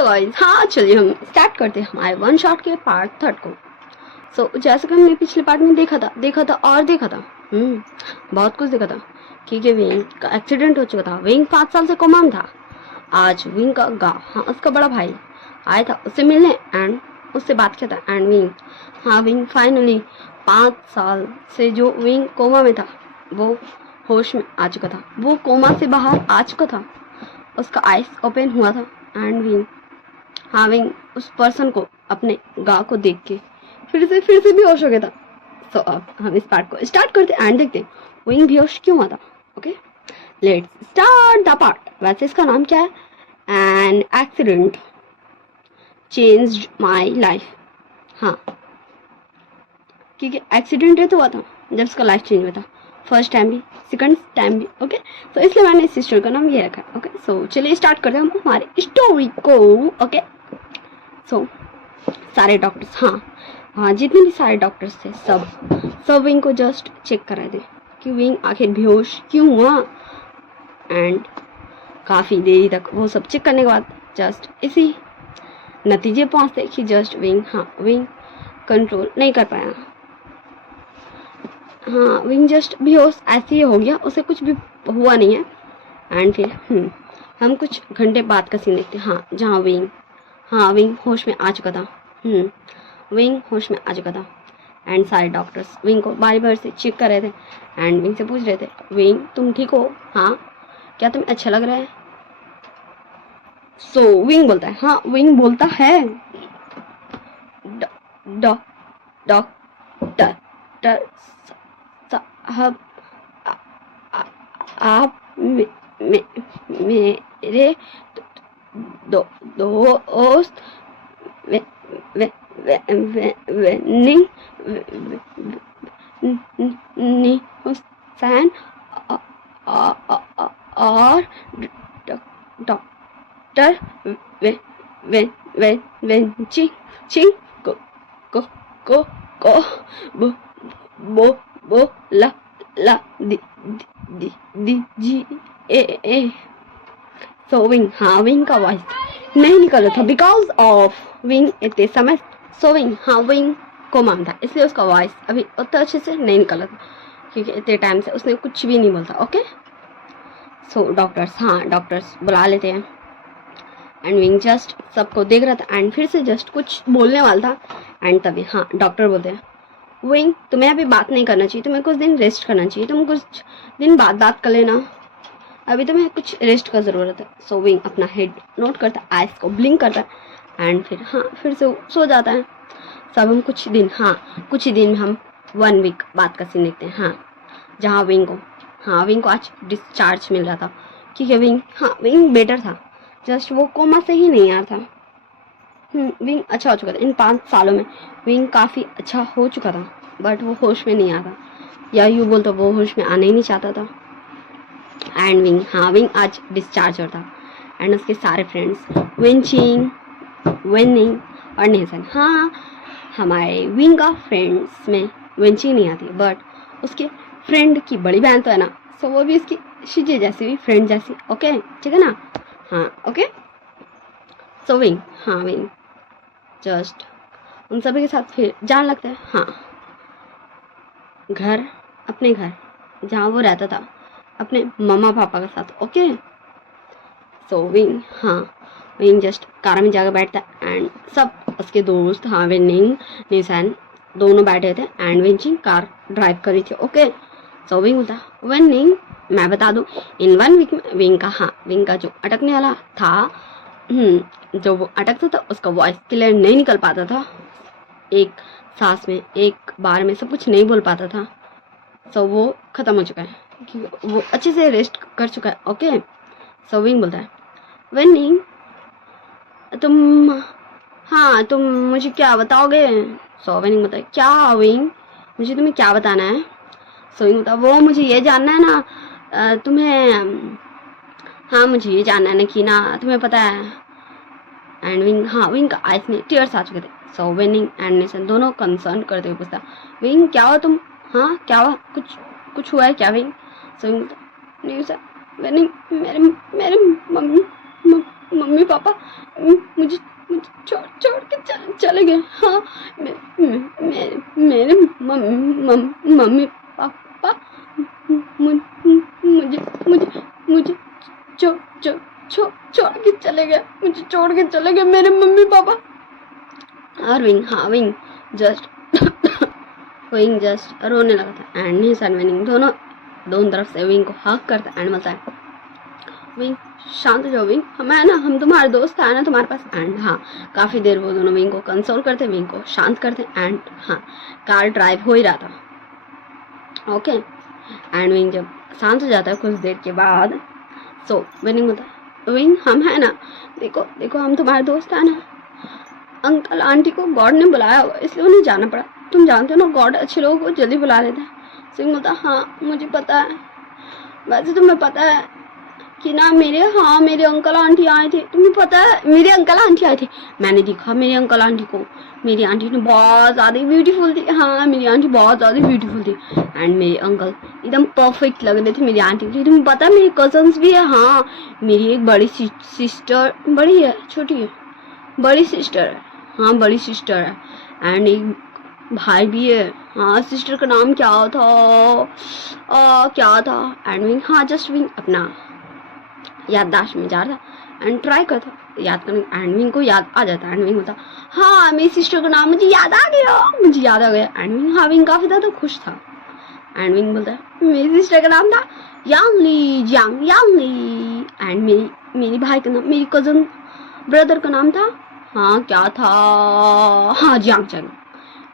Hello guys, हाँ चलिए हम स्टार्ट करते हैं हमारे वन शॉट के पार्ट 3 को। जैसे कि हमने पिछले पार्ट में देखा था और देखा था। बहुत कुछ देखा था। ठीक है, विंग का एक्सीडेंट हो चुका था। विंग 5 साल से कोमा में था। आज विंग का हाँ उसका बड़ा भाई आया था उससे मिलने एंड उससे बात किया था। एंड विंग फाइनली 5 साल से जो विंग कोमा में था वो होश में आ चुका था। वो कोमा से बाहर आ चुका था। उसका आइस ओपन हुआ था एंड विंग उस पर्सन को अपने गाँव को देख के फिर से बेहोश हो गया था। अब हम इस पार्ट को स्टार्ट करते एंड देखते हैं विंग बेहोश क्यों हुआ था। Okay, let's start the part. वैसे इसका नाम क्या है? An accident changed my life. हाँ, क्योंकि एक्सीडेंट तो हुआ था जब उसका लाइफ चेंज हुआ था, फर्स्ट टाइम भी सेकंड टाइम भी। ओके, तो इसलिए मैंने इस स्टोरी का नाम ये रखा। ओके, सो चलिए स्टार्ट करते हैं हम हमारी स्टोरी को। ओके, सो सारे डॉक्टर्स, हाँ जितने भी सारे डॉक्टर्स थे सब विंग को जस्ट चेक कर रहे थे कि विंग आखिर बेहोश क्यों हुआ। एंड काफ़ी देरी तक वो सब चेक करने के बाद जस्ट इसी नतीजे पहुंचते कि जस्ट विंग कंट्रोल नहीं कर पाया। हाँ, विंग जस्ट बेहोश ऐसे ही हो गया, उसे कुछ भी हुआ नहीं है। एंड फिर हम कुछ घंटे बाद का सीन देखते हैं। हाँ, जहाँ विंग होश में आ चुका था। विंग होश में आ चुका था एंड सारे डॉक्टर्स विंग को बारी बारी से चेक कर रहे थे एंड विंग से पूछ रहे थे, विंग तुम ठीक हो? हाँ, क्या तुम्हें अच्छा लग रहा है? विंग बोलता है, हाँ विंग बोलता है, डॉक्टर साहब आप मेरे दोस्त हुसैन और डॉक्टर वेंची को बोला दीजिए। विंग का वॉइस नहीं निकल रहा था बिकॉज ऑफ विंग इतने समय विंग को मान था, इसलिए उसका वॉइस अभी उतना अच्छे से नहीं निकल रहा था क्योंकि इतने टाइम से उसने कुछ भी नहीं बोलता। ओके, डॉक्टर्स बुला लेते हैं एंड विंग जस्ट सबको देख रहा था एंड फिर से जस्ट कुछ बोलने वाला था एंड तभी डॉक्टर बोलते हैं, विंग तुम्हें अभी बात नहीं करना चाहिए, तुम्हें कुछ दिन रेस्ट करना चाहिए, तुम कुछ दिन बाद बात कर लेना, अभी तुम्हें कुछ रेस्ट का ज़रूरत है। विंग अपना हेड नोट करता है, आइस को ब्लिंक करता है एंड फिर से सो जाता है। सब हम कुछ ही दिन में हम 1 वीक बाद का सीन देखते हैं। जहाँ विंग को आज डिस्चार्ज मिल रहा था क्योंकि विंग बेटर था, जस्ट वो कोमा से ही नहीं आ रहा था। विंग अच्छा हो चुका था। इन 5 सालों में विंग काफ़ी अच्छा हो चुका था बट वो होश में नहीं आ रहा, या यूँ बोल तो वो होश में आना ही नहीं चाहता था। एंड विंग आज डिस्चार्ज हो था एंड उसके सारे फ्रेंड्स विनिंग और नेसन, हमारे विंग का फ्रेंड्स में वेंची नहीं आती बट उसके फ्रेंड की बड़ी बहन तो है ना, वो भी उसकी शिजे जैसी भी फ्रेंड जैसी। ओके, ठीक है ना? ओके, विंग जस्ट उन सभी के साथ फिर जान लगता है अपने घर जहाँ वो रहता था अपने मम्मा पापा के साथ। ओके, विंग जस्ट कार में जाकर बैठता है एंड सब उसके दोस्त विनिंग निशान दोनों बैठे थे एंड विंचिंग कार ड्राइव करी थी। ओके, विंग होता विनिंग, मैं बता दूं इन 1 वीक में विंग का जो अटकने वाला था, जो वो अटकता था उसका वॉइस क्लियर नहीं निकल पाता था, एक सांस में एक बार में सब कुछ नहीं बोल पाता था। वो ख़त्म हो चुका है, वो अच्छे से रेस्ट कर चुका है। ओके, विंग बोलता है, विनिंग तुम मुझे क्या बताओगे? विनिंग बताए, क्या विंग मुझे तुम्हें क्या बताना है? विंग बोलता, वो मुझे ये जानना है ना तुम्हें, मुझे ये जानना है ना कि ना तुम्हें पता है। एंड विंग का आइस में टीयर्स आ चुके थे। विनिंग एंड नेशन दोनों कंसर्न करते हुए पूछता, विंग क्या हुआ तुम? क्या हुआ? कुछ हुआ है क्या विंग? नहीं सर, विनिंग मेरे मम्मी पापा मुझे मुझे छोड़ के चले गए। हाँ मेरे मम्मी पापा मुझे मुझे मुझे छोड़ के चले गए, मुझे छोड़ के चले गए मेरे मम्मी पापा। और विंग, हाँ विंग जस्ट विंग जस्ट रोने लगा था एंड निशान विनिंग दोनों तरफ से विंग को हक करता एंड बोलता है विंग शांत हो जाओ विंग, हम तुम्हारे दोस्त आए ना तुम्हारे पास। एंड हाँ काफ़ी देर वो दोनों विंग को कंसोल करते, विंग को शांत करते एंड हाँ कार ड्राइव हो ही रहा था। ओके एंड विंग जब शांत हो जाता है कुछ देर के बाद, सो विनिंग बोलता है विंग हम है ना, देखो हम तुम्हारे दोस्त है ना, अंकल आंटी को गॉड ने बुलाया हुआ इसलिए उन्हें जाना पड़ा। तुम जानते हो ना गॉड अच्छे लोगों को जल्दी बुला लेता है। सिंह बोलता हाँ मुझे पता है, वैसे तुम्हें पता है कि ना मेरे अंकल आंटी आए थे, तुम्हें पता है मेरे अंकल आंटी आए थे, मैंने देखा मेरे अंकल आंटी को, मेरी आंटी ने बहुत ज़्यादा ब्यूटीफुल थी। हाँ मेरी आंटी बहुत ज़्यादा ब्यूटीफुल थी एंड मेरे अंकल एकदम परफेक्ट लग रहे थे मेरी आंटी के लिए। तुम्हें पता है मेरी कजन्स भी है, हाँ मेरी एक बड़ी सिस्टर, बड़ी है छोटी है, बड़ी सिस्टर है, हाँ बड़ी सिस्टर है एंड एक भाई भी है। हाँ सिस्टर का नाम क्या था एंड विंग हाँ जस्ट विंग अपना याददाश्त में जा रहा था एंड ट्राई करता याद करने एंड विंग को याद आ जाता एंड विंग होता हाँ मेरी सिस्टर का नाम मुझे याद आ गया एंड विंग हाँ विंग काफ़ी ज़्यादा खुश था एंड विंग बोलता है मेरी सिस्टर का नाम था यांगली एंड मेरी भाई का नाम, मेरी कजन ब्रदर का नाम था हाँ क्या था, हाँ जियांगचन,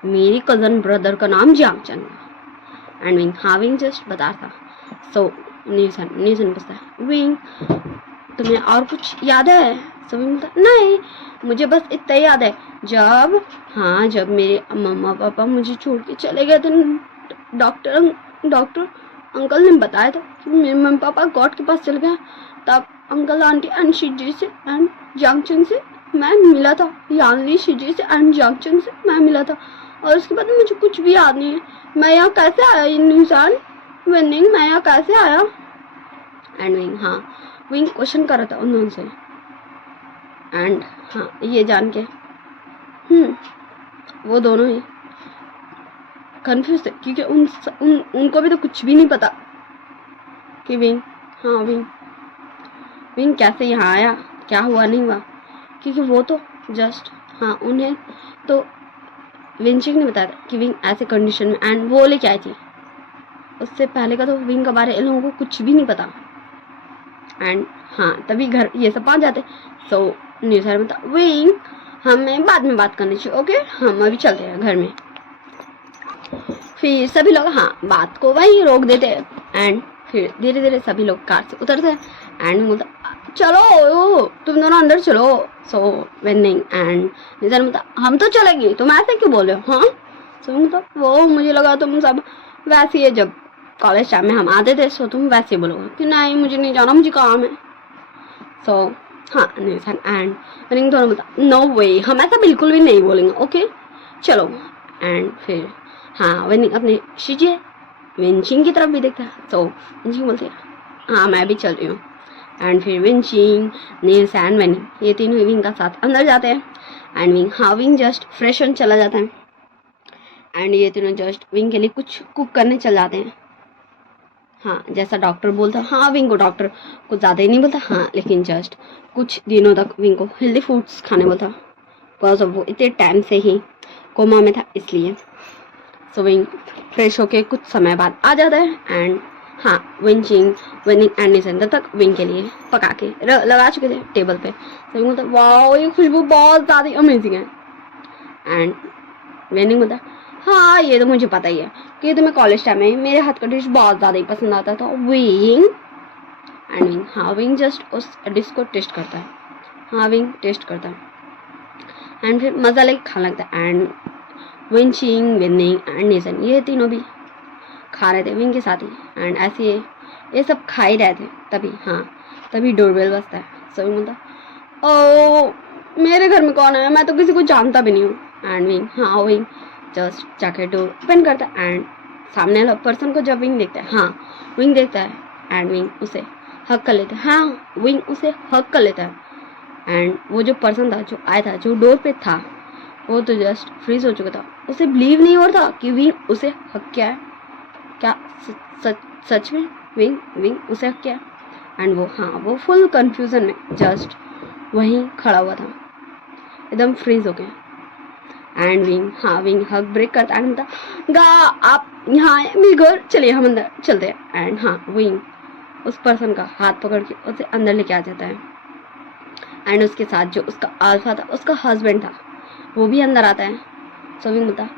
मेरी कजन ब्रदर का नाम जियांगचन एंड विंग हाँ विंग जस्ट बता था। सो न्यूसन पूछता है विंग तुम्हें और कुछ याद है? सो विंग बोलता नहीं मुझे बस इतना ही याद है जब मेरे मम्मा पापा मुझे छोड़ के चले गए थे, डॉक्टर अंकल ने बताया था कि मेरे मम्मी पापा गॉड के पास चले गए, तब अंकल आंटी एंड शिजी से एंड जियांगचन से मैं मिला था, यांगली शिजी से एंड जियांगचन से मैं मिला था और उसके बाद मुझे कुछ भी याद नहीं है। मैं यहाँ कैसे आया इंसान विनिंग, मैं यहाँ कैसे आया? एंड विंग हाँ विंग क्वेश्चन कर रहा था उन दोनों से एंड हाँ ये जान के वो दोनों ही कंफ्यूज थे क्योंकि उनको भी तो कुछ भी नहीं पता कि विंग कैसे यहाँ आया, क्या हुआ नहीं हुआ, क्योंकि वो तो जस्ट हाँ उन्हें तो विंचिंग ने बताया था कि विंग ऐसे कंडीशन में एंड वो लेके आई थी, उससे पहले का तो विंग के बारे में लोगों को कुछ भी नहीं पता एंड हाँ तभी घर ये सब पहुंच जाते। सो न्यूज़ सर बता विंग हमें बाद में बात करनी चाहिए, ओके हम अभी चलते हैं घर में। फिर सभी लोग हाँ बात को वहीं रोक देते एंड फिर धीरे धीरे सभी लोग कार से उतरते हैं एंड बोलता चलो तुम दोनों अंदर चलो। सो विनिंग एंड निजर बोलता हम तो चलेंगे, तुम ऐसे क्यों बोल रहे हो? हाँ सो मतलब वो मुझे लगा तुम सब वैसे ही जब कॉलेज टाइम में हम आते थे, सो तुम वैसे ही बोलोगे कि नहीं मुझे नहीं जाना, मुझे काम है। सो हाँ निजर एंड विनिंग दोनों बोलता नो वे हम ऐसा बिल्कुल भी नहीं बोलेंगे, ओके चलो। एंड फिर हाँ विनिंग अपने शिजे विंचिंग की तरफ भी देखता है, तो विंचिंग बोलते हैं हाँ मैं भी चल रही हूँ एंड फिर विंचिंग नील्स एंड विनिंग ये तीनों विंग का साथ अंदर जाते हैं एंड विंग हाँ विंग जस्ट फ्रेश होने चला जाता है एंड ये तीनों जस्ट विंग के लिए कुछ कुक करने चल जाते हैं। हाँ जैसा डॉक्टर बोलता हाँ विंग को डॉक्टर कुछ ज़्यादा ही नहीं बोलता हाँ लेकिन जस्ट कुछ दिनों तक विंग को हेल्दी फूड्स खाने बोलता बिकॉज ऑफ वो इतने टाइम से ही कोमा में था इसलिए। सो विंग फ्रेश होके कुछ समय बाद आ जाता है एंड हाँ विंचिंग विनिंग एंड निसेंदर तक विंग के लिए पका के लगा चुके थे टेबल पे। तो विंग बोलता वाह ये खुशबू बहुत ज़्यादा अमेजिंग है एंड विनिंग बोलता हाँ ये तो मुझे पता ही है कि तुम्हें कॉलेज टाइम में मेरे हाथ का डिश बहुत ज़्यादा ही पसंद आता था विंग एंड विंग हाँ विंग जस्ट उस डिश को टेस्ट करता है, हाँ विंग टेस्ट करता है एंड फिर मज़ा लेके खाने लगता है एंड विंचिंग विनिंग एंड निसन ये तीनों भी खा रहे थे विंग के साथ ही एंड ऐसे ये सब खा ही रहे थे तभी डोरबेल बजता है। सो विंग बोलता ओ मेरे घर में कौन है, मैं तो किसी को जानता भी नहीं हूँ एंड विंग हाँ विंग जस्ट जाके डोर ओपन करता है एंड सामने वाला पर्सन को जब विंग देखता है हाँ विंग देखता है एंड विंग उसे हक कर लेता है, हाँ विंग उसे हक कर लेता है एंड वो जो पर्सन था जो आया था जो डोर पे था वो तो जस्ट फ्रीज हो चुका था। उसे बिलीव नहीं हो रहा था कि विंग उसे हक किया है। क्या सच में विंग विंग उसे हक किया है। एंड वो फुल कंफ्यूजन में जस्ट वहीं खड़ा हुआ था, एकदम फ्रीज हो गया। एंड विंग हक ब्रेक करता एंड बोलता गा आप यहाँ आए मेरे घर, चलिए हम अंदर चलते हैं। एंड विंग उस पर्सन का हाथ पकड़ के उसे अंदर लेके आ जाता है। एंड उसके साथ जो उसका अल्फा था, उसका हस्बैंड था, वो भी अंदर आता है। सो विंग बोलता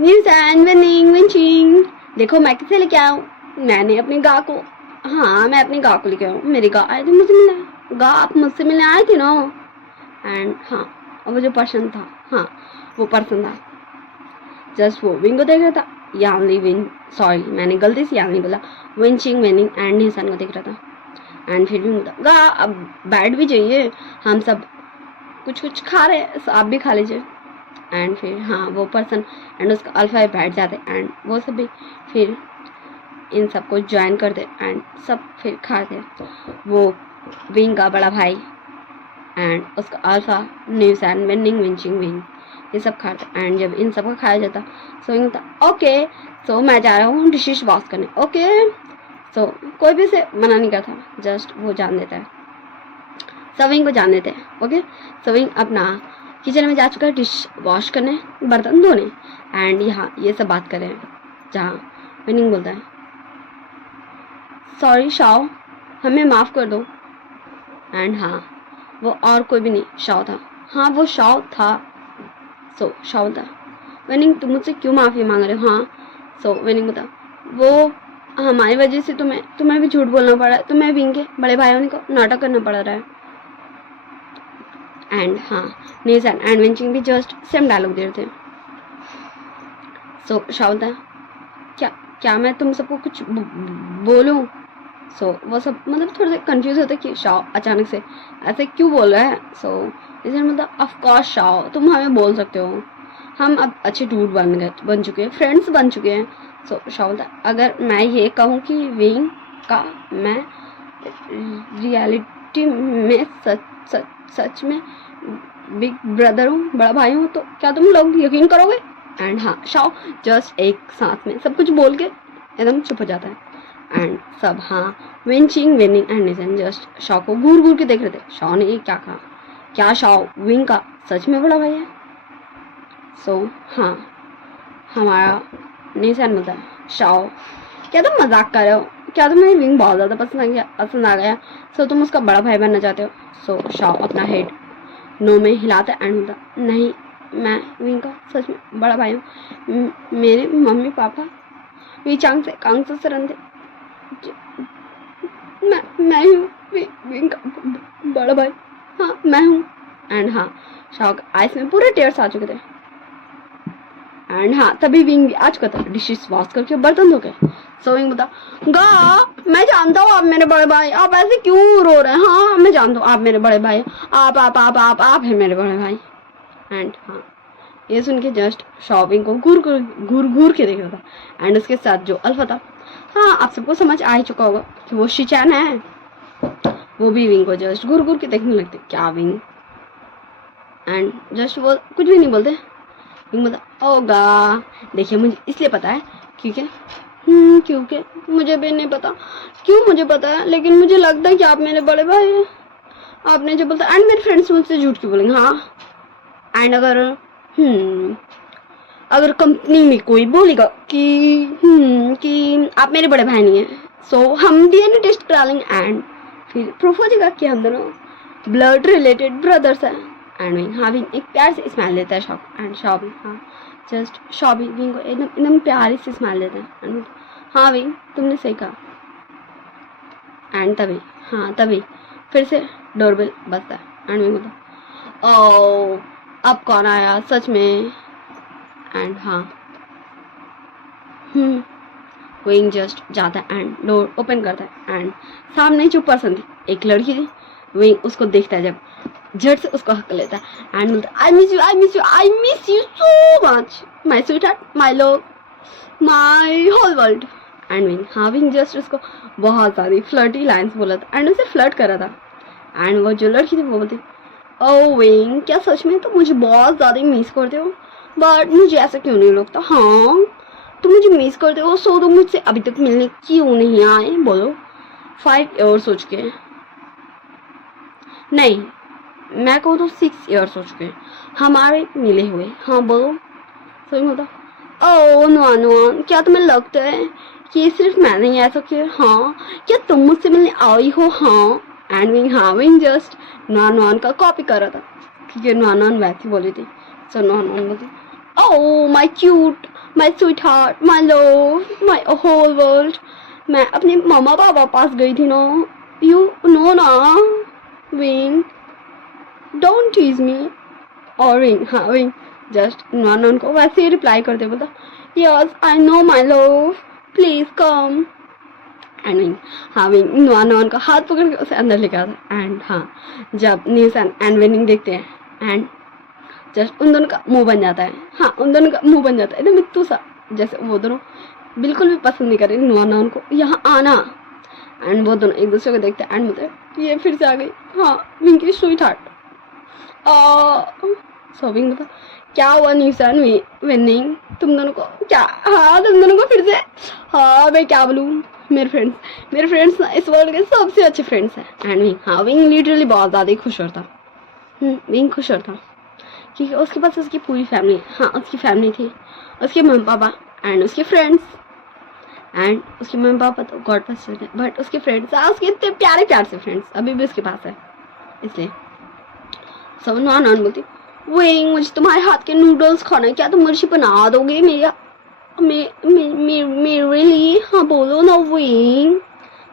न्यूज़ एंड विनिंग देखो मैं किसे लेके आया हूँ, मैंने अपनी गा को, हाँ मैं अपनी गा को लेके आया हूँ, मेरी गा आई थी मुझसे मिलने, गा आप मुझसे मिलने आए थे ना। एंड वो जो पर्सन था, वो पर्सन था जस्ट वो विंग को देख रहा था, यानली विन, सॉरी मैंने गलती से यानली बोला, विंचिंग विनिंग एंड निशान को देख रहा था। एंड फिर भी गा अब बैठ भी जाइए, हम सब कुछ खा रहे हैं, आप भी खा लीजिए। एंड फिर वो पर्सन एंड उसका अल्फा बैठ जाते एंड वो सब भी फिर इन सबको ज्वाइन करते एंड सब फिर खाते। वो विंग का बड़ा भाई एंड उसका अल्फा न्यूज़ एंड विनिंग विंचिंग विंग ये सब खाते। एंड जब इन सबको खाया जाता सो विंग था ओके, सो मैं जा रहा हूँ डिशेस वॉश करने। ओके, सो कोई भी से मना नहीं करता, जस्ट वो जान देता है, सविंग को जान देते हैं। ओके, सविंग अपना किचन में जा चुका है डिश वॉश करने, बर्तन धोने। एंड यहाँ ये सब बात कर रहे हैं जहाँ विनिंग बोलता है सॉरी शाओ, हमें माफ़ कर दो। एंड वो और कोई भी नहीं शाओ था, वो शाओ था। सो शाओ था विनिंग तुम मुझसे क्यों माफ़ी मांग रहे हो। सो विनिंग बता वो हमारी वजह से तुम्हें भी झूठ बोलना पड़ा है, तुम्हें विंग के बड़े भाइयों को नाटक करना पड़ रहा है। एंड निशान एंड विंचिंग भी जस्ट सेम डायलॉग दे रहे थे। सो शाओ था क्या मैं तुम सबको कुछ बोलूं। सो वो सब मतलब थोड़े से कंफ्यूज होते कि शाओ अचानक से ऐसे क्यों बोल रहा है। सो इसलिए मतलब ऑफ कोर्स शाओ तुम हमें बोल सकते हो, हम अब अच्छे डूड बन चुके हैं, फ्रेंड्स बन चुके हैं। सो शाओ था अगर मैं ये कहूँ कि विंग का मैं रियलिटी में सच में बिग ब्रदर हूँ, बड़ा भाई हूँ, तो क्या तुम लोग यकीन करोगे। एंड शाओ जस्ट एक साथ में सब कुछ बोल के एकदम चुप हो जाता है। एंड सब विंचिंग विनिंग एंड निशन जस्ट शाओ को घूर घूर के देख रहे थे। शाओ ने ये क्या कहा, क्या शाओ विंग का सच में बड़ा भाई है। सो हमारा निशन बोलता है शाओ क्या तुम मजाक कर रहे हो, क्या तुम्हें विंग बहुत ज़्यादा पसंद आ गया, सो तुम उसका बड़ा भाई बनना चाहते हो। सो शाओ अपना हेड नो में हिलाता एंड बोलता नहीं मैं विंग का सच में बड़ा भाई हूँ, मेरे मम्मी पापा वी चांग से कांग से सरन थे, मैं हूँ विंग का बड़ा भाई, मैं हूँ। एंड शाओ के आइस में पूरे टेयर्स आ चुके थे। एंड तभी विंग भी आ चुका था डिशेस वॉश करके बर्तन धो के। सो विंग बता गा मैं जानता हूँ आप मेरे बड़े भाई, आप ऐसे क्यों रो रहे हैं, मैं जानता हूँ आप मेरे बड़े भाई, आप हैं मेरे बड़े भाई। एंड ये सुन के जस्ट शॉपिंग को घूर के देख रहा था। एंड उसके साथ जो अल्फा था, आप सबको समझ आ ही चुका होगा कि वो शिचैन है, वो भी विंग को जस्ट घूर के देखने लगते क्या विंग। एंड जस्ट वो कुछ भी नहीं बोलते। विंग बोलता ओगा देखिए मुझे इसलिए पता है क्योंकि मुझे भी नहीं पता क्यों मुझे पता है, लेकिन मुझे लगता है कि आप मेरे बड़े भाई हैं, आपने जो बोलता। एंड मेरे फ्रेंड्स मुझसे झूठ क्यों बोलेंगे। एंड अगर कंपनी में कोई बोलेगा कि आप मेरे बड़े भाई नहीं हैं, सो हम डीएनए टेस्ट करा लेंगे एंड फिर प्रूफ हो जाएगा कि हम दोनों ब्लड रिलेटेड ब्रदर्स हैं। एंड विंग एक प्यार से स्माइल देता है shop. And shop just shop wing को एकदम प्यारी से स्माइल देता है। एंड विंग तुमने सही कहा। एंड तभी फिर से डोरबेल बजता है। एंड विंग बोलता ओ अब कौन आया सच में। एंड विंग जस्ट जाता है एंड डोर ओपन करता है। एंड सामने जो पर्सन थी एक लड़की थी, विंग उसको देखता है, जब झट से उसको हक लेता है एंड बोलता I miss you so much my sweet heart my love my whole world. And Wing just उसको बहुत सारी फ्लर्टी लाइन्स बोला था एंड उसे फ्लर्ट करा था। एंड वो जो लड़की थी वो बोलती ओह विंग, क्या सच में तुम मुझे बहुत ज़्यादा मिस करते हो? बट मुझे ऐसा क्यों नहीं लगता। हाँ, तुम मुझे मिस करते हो, सो तुम मुझसे अभी तक मिलने क्यों नहीं आए? बोलो। 5 years हो चुके हैं। नहीं, मैं कहूँ तो 6 years हो चुके हैं हमारे मिले हुए। हाँ बोलो। सही होता। ओह नुआन, क्या तुम्हें लगता है कि सिर्फ मैंने ही ऐसा किया? हाँ, क्या तुम मुझसे मिलने आई हो? हाँ। एंड विंग, हाँ विंग जस्ट नुआन का कॉपी कर रहा था क्योंकि नुआन वैसी बोली थी। सो नुआन बोलती, oh my cute, my sweet heart, my love, my whole world. मैं अपने मामा पापा पास गई थी ना। यू नो ना विंग, डोंट टीज मी। और विंग, हाँ विंग जस्ट नॉन को वैसे ही रिप्लाई करते बोलता, yes I know my love, please come. And wing, हाँ विंग नॉन का हाथ पकड़ के उसे अंदर लेकर आता। एंड हाँ, जब न्यूसन एंड विनिंग देखते हैं एंड जस्ट उन दोनों का मुंह बन जाता है। हाँ, उन दोनों का मुंह बन जाता है एकदम मित्तू सा, जैसे वो दोनों बिल्कुल भी पसंद नहीं कर रहे नॉन को यहाँ आना। एंड वो दोनों एक दूसरे को देखते हैं एंड बोलते ये फिर से आ गई। हाँ विंग की स्वीट हार्ट। सोबिंग बता, क्या हुआ न्यूसन विनिंग, तुम दोनों को क्या? हाँ तुम दोनों को फिर से। हाँ मैं क्या बोलूँ, मेरे फ्रेंड्स ना इस वर्ल्ड के सबसे अच्छे फ्रेंड्स हैं। एंड विंग, हाँ विंग लिटरली बहुत ज़्यादा ही खुश होता। विंग खुश होता क्योंकि उसके पास उसकी पूरी फैमिली। हाँ उसकी फैमिली थी, उसके मम्मी पापा एंड उसके फ्रेंड्स। एंड उसके मम्मी पापा तो गॉड पास थे, बट उसके फ्रेंड्स, हाँ उसके इतने प्यारे प्यार से फ्रेंड्स अभी भी उसके पास है। इसलिए सब नॉन बोलती, विंग मुझे तुम्हारे हाथ के नूडल्स खाना है, क्या तुम मुझे बना दोगे मेरे लिए? हाँ बोलो ना विंग।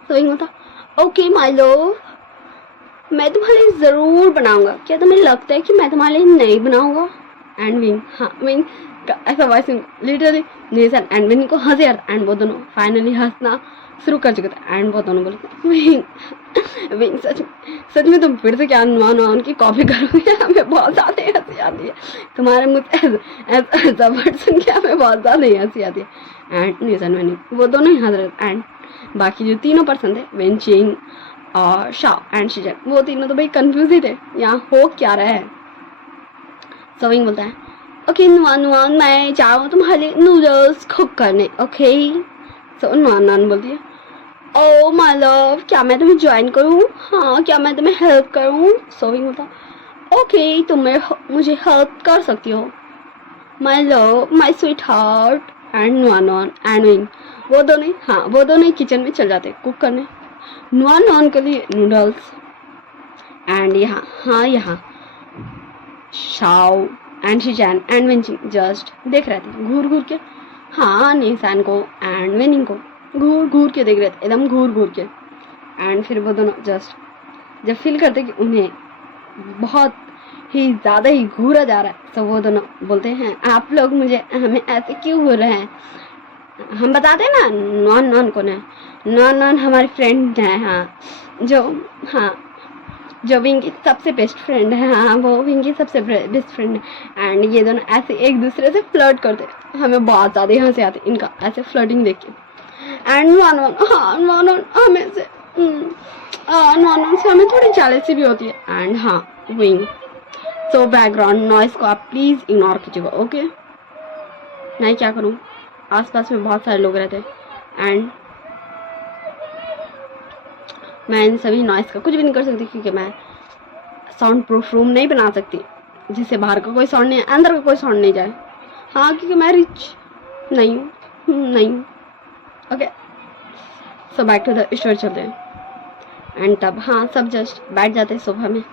तो विंग होता, ओके माय लव, मैं तुम्हारे लिए जरूर बनाऊंगा, क्या तुम्हें लगता है कि मैं तुम्हारे लिए नहीं बनाऊंगा? एंड विंग, हाँ विंग का ऐसा voice literally nation and wing को हंसे एंड वो दोनों फाइनली हंसना शुरू कर चुके थे। एंड वो दोनों बोलते, विंग सच में तुम फिर से क्या नॉन की कॉपी करोगे? हमें बहुत ज़्यादा हंसी आती है तुम्हारे मुझ ऐसा वर्ड सुन के, हमें बहुत ज़्यादा हंसी आती है। एंड नेसन विंग वो दोनों ही हंस रहे। एंड बाकी जो तीनों पर्सन थे वेंचिंग और शाओ एंड शिजन, वो तीनों तो भाई कंफ्यूज ही थे यहाँ हो क्या रहा है। सोविंग बोलता है, ओके नुआन मैं चाहूँ तुम्हारे लिए नूडल्स कुक करने। ओके। सो नुआन बोलती है, ओह माय लव, क्या मैं तुम्हें ज्वाइन करूँ? हाँ, क्या मैं तुम्हें हेल्प करूँ? सोविंग बोलता, ओके तुम मुझे हेल्प कर सकती हो my love, my sweet heart. And Nuwan and wing वो दोनों, हाँ वो दोनों किचन में चल जाते कुक करने नुआन के लिए नूडल्स। एंड यहाँ, हाँ यहाँ Shao and Sheezan and विंचिंग just देख रहे थे घूर घूर के। हाँ निसान को एंड विनिंग को घूर घूर के देख रहे थे, एकदम घूर घूर के। एंड फिर वो दोनों जस्ट जब फील करते कि उन्हें बहुत ही ज़्यादा ही घूरा जा रहा है, तो वो दोनों बोलते हैं, आप लोग मुझे हमें ऐसे क्यों घूर रहे हैं? हम बताते हैं ना नॉन कौन है। नॉन हमारी फ्रेंड है। हाँ जो, हाँ जो विंग की सबसे बेस्ट फ्रेंड है। हाँ वो विंग की सबसे बेस्ट फ्रेंड है। एंड ये दोनों ऐसे एक दूसरे से फ्लर्ट करते, हमें बहुत ज़्यादा हंसी आती इनका ऐसे फ्लर्टिंग देख के। एंड नॉन हमें से नॉन से हमें थोड़ी जेलसी भी होती है। एंड हाँ विंग, सो बैकग्राउंड नॉइस को आप प्लीज़ इग्नोर कीजिएगा। ओके, मैं क्या करूँ, आसपास में बहुत सारे लोग रहते हैं एंड मैं इन सभी नॉइस का कुछ भी नहीं कर सकती क्योंकि मैं साउंड प्रूफ रूम नहीं बना सकती जिससे बाहर का कोई साउंड नहीं, अंदर का कोई साउंड नहीं जाए। हाँ क्योंकि मैं रिच नहीं हूँ। Okay, so back to the story चलते हैं। एंड तब हाँ सब जस्ट बैठ जाते हैं सोफा में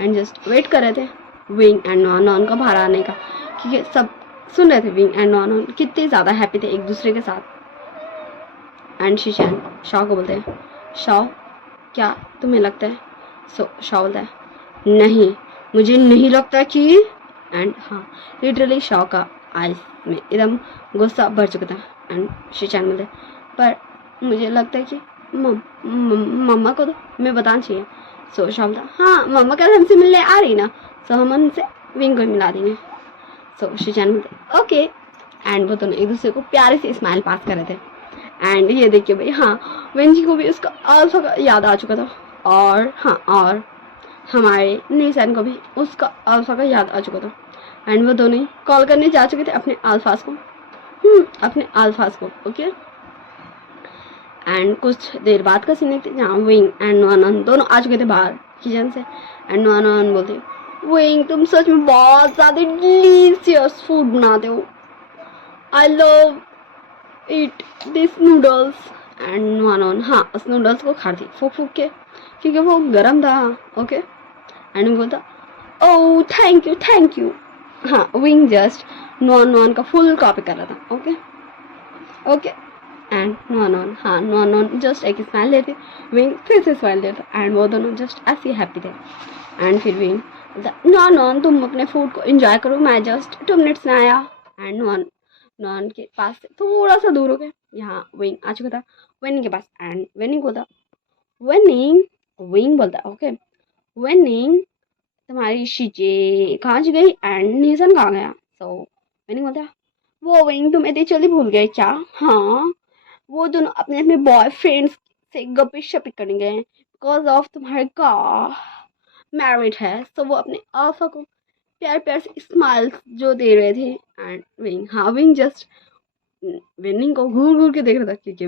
एंड जस्ट वेट कर रहे थे विंग एंड नॉन का बाहर आने का, क्योंकि सब सुन रहे थे विंग एंड नॉन कितने ज़्यादा हैप्पी थे एक दूसरे के साथ। एंड शिशैन शाओ को बोलते हैं, शाओ क्या तुम्हें लगता है? सो शाओ बोलता है, नहीं मुझे नहीं लगता कि। एंड हाँ लिटरली शाओ का आइस में एकदम गुस्सा भर चुका था। एंड शिशैन बोलते हैं, पर मुझे लगता है कि मम्मा को तो मैं बताना चाहिए। सो शाओ बोलता, हाँ मम्मा कल हमसे मिलने आ रही ना, सो हम उनसे विंग को मिला देंगे। सो शिशैन बोलते ओके। एंड वो दोनों एक दूसरे को प्यारे से स्माइल पास कर रहे थे। एंड ये देखिए भाई, हाँ वेंजी को भी उसका अल्फा का याद आ चुका था। और हाँ और हमारे निशान को भी उसका अल्फा का याद आ चुका था एंड वो दोनों ही कॉल करने जा चुके थे अपने अल्फाज को, अपने अल्फाज को। ओके, एंड कुछ देर बाद का सीन देखते जहाँ विंग एंड नोआनोन दोनों आ चुके थे बाहर किचन से एंड नोआनोन बोलते विंग तुम सच में बहुत ज़्यादा डिलीशियस फूड बनाते हो, I love it this noodles. And नोआनोन हाँ उस नूडल्स को खाती फूक फूक के क्योंकि वो गर्म था। ओके, एंड वो बोलता oh thank you thank you. हाँ विंग जस्ट नोआनोन का फुल कॉपी कर रहा था। ओके ओके, एंड नोआनोन हाँ नोआनोन जस्ट एक स्माइल देते, विंग फिर से स्माइल देता एंड वो दोनों जस्ट ऐसे हैप्पी थे। एंड फिर विंग नोआनोन तुम अपने फूड को एंजॉय करो, मैं जस्ट 2 मिनट्स में आया। एंड नॉन के पास से थोड़ा सा दूर हो गया, यहाँ विंग आ चुका था वेनिंग के पास एंड वेनिंग बोलता वेनिंग, विंग बोलता ओके वेनिंग तुम्हारी शीचे कहाँ से गई एंड नीसन कहाँ गया। सो वेनिंग बोलता वो विंग तुम इतनी जल्दी भूल गए क्या। हाँ वो दोनों अपने अपने बॉयफ्रेंड्स से गप्पी शप्पी करने गए बिकॉज ऑफ तुम्हारे का मैरिड है। सो वो अपने आफा को प्यार प्यार से स्माइल जो दे रहे थे एंड विंग हाँ विंग जस्ट विनिंग को घूर घूर के देख रहा था क्योंकि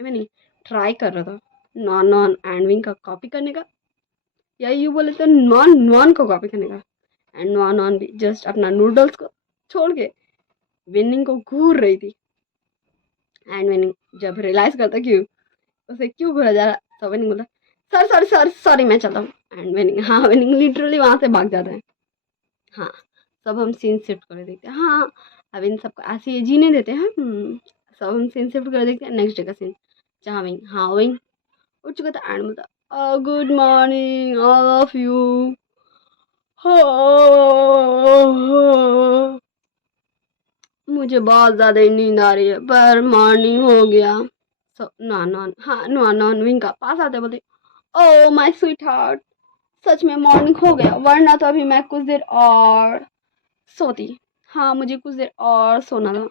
विनिंग ट्राई कर रहा था नॉन नॉन एंड विंग का कॉपी करने का, या यू बोले तो नॉन नॉन को कॉपी करने का। एंड नॉन नॉन भी जस्ट अपना नूडल्स को छोड़ के विनिंग को घूर रही थी एंड विनिंग जब रियलाइज करता कि उसे क्यों घूरा जा रहा तो विनिंग बोला सर सॉरी सॉरी सॉरी मैं चलता हूँ। एंड विनिंग हाँ विनिंग लिटरली वहां से भाग जाता है। हाँ सब हम सीन शिफ्ट कर देखते हैं। हाँ अब इन सबको ऐसे ही जीने देते हैं। सब हम सीन शिफ्ट कर देखते हैं नेक्स्ट डे का सीन जहाँ विंग हाँ विंग उठ चुका था एंड बोलता good morning all of you. मुझे बहुत ज़्यादा नींद आ रही है पर मॉर्निंग हो गया। सो नॉन हाँ नॉन विंग का पास आते बोलते ओ माय स्वीट हार्ट सच में मॉर्निंग हो गया वरना तो अभी मैं कुछ देर और सोती। हाँ मुझे कुछ देर और सोना था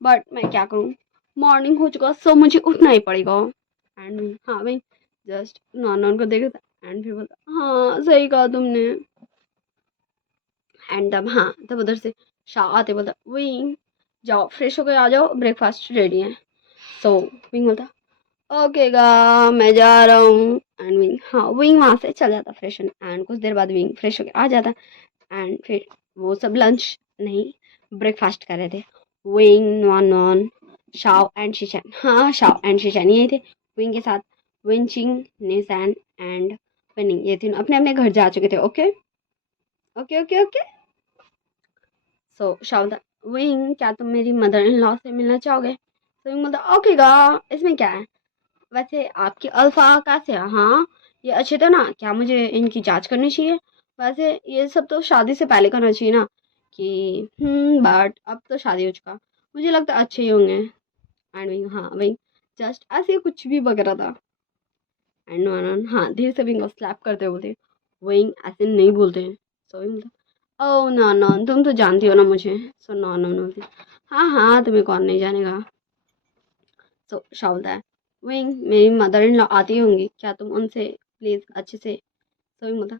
बट मैं क्या करूँ मॉर्निंग हो चुका सो मुझे उठना ही पड़ेगा। एंड हाँ भाई जस्ट नॉन को देख रहा एंड फिर बोलता हाँ सही कहा तुमने। एंड तब हाँ तब उधर से शाह आते बोलता विंग जाओ फ्रेश होकर आ जाओ ब्रेकफास्ट रेडी है। सो विंग बोलता ओके गा मैं जा रहा हूँ एंड विंग हाँ विंग वहाँ से चल जाता फ्रेश होने एंड कुछ देर बाद विंग फ्रेश होकर आ जाता एंड फिर वो सब लंच नहीं ब्रेकफास्ट कर रहे थे विंग नॉन नॉन शाओ एंड शीशैन। हाँ शाओ एंड शीशैन यही थे विंग के साथ विंचिंग निसान एंड विनिंग ये तीनों अपने अपने घर जा चुके थे। ओके ओके ओके ओके, सो शाओ दा विंग क्या तुम मेरी मदर इन लॉ से मिलना चाहोगे। तो विंग बोलता ओके गा इसमें क्या है वैसे आपकी अल्फा कैसे है। हाँ ये अच्छे थे ना क्या मुझे इनकी जांच करनी चाहिए। वैसे ये सब तो शादी से पहले करना चाहिए ना कि बट अब तो शादी हो चुका मुझे लगता है अच्छे ही होंगे। एंड विंग हाँ विंग जस्ट ऐसे ही कुछ भी बकरा था एंड वन हाँ धीरे से विंग को स्लैप करते बोलते विंग ऐसे नहीं बोलते हैं। सो विंग बोलता ओह नो नो तुम तो जानती हो ना मुझे। सो नो नो बोलती हाँ हाँ तुम्हें कौन नहीं जानेगा। सो शाह बोलता है विंग मेरी मदर इन लॉ आती होंगी क्या तुम उनसे प्लीज़ अच्छे से। सो विंग बोलता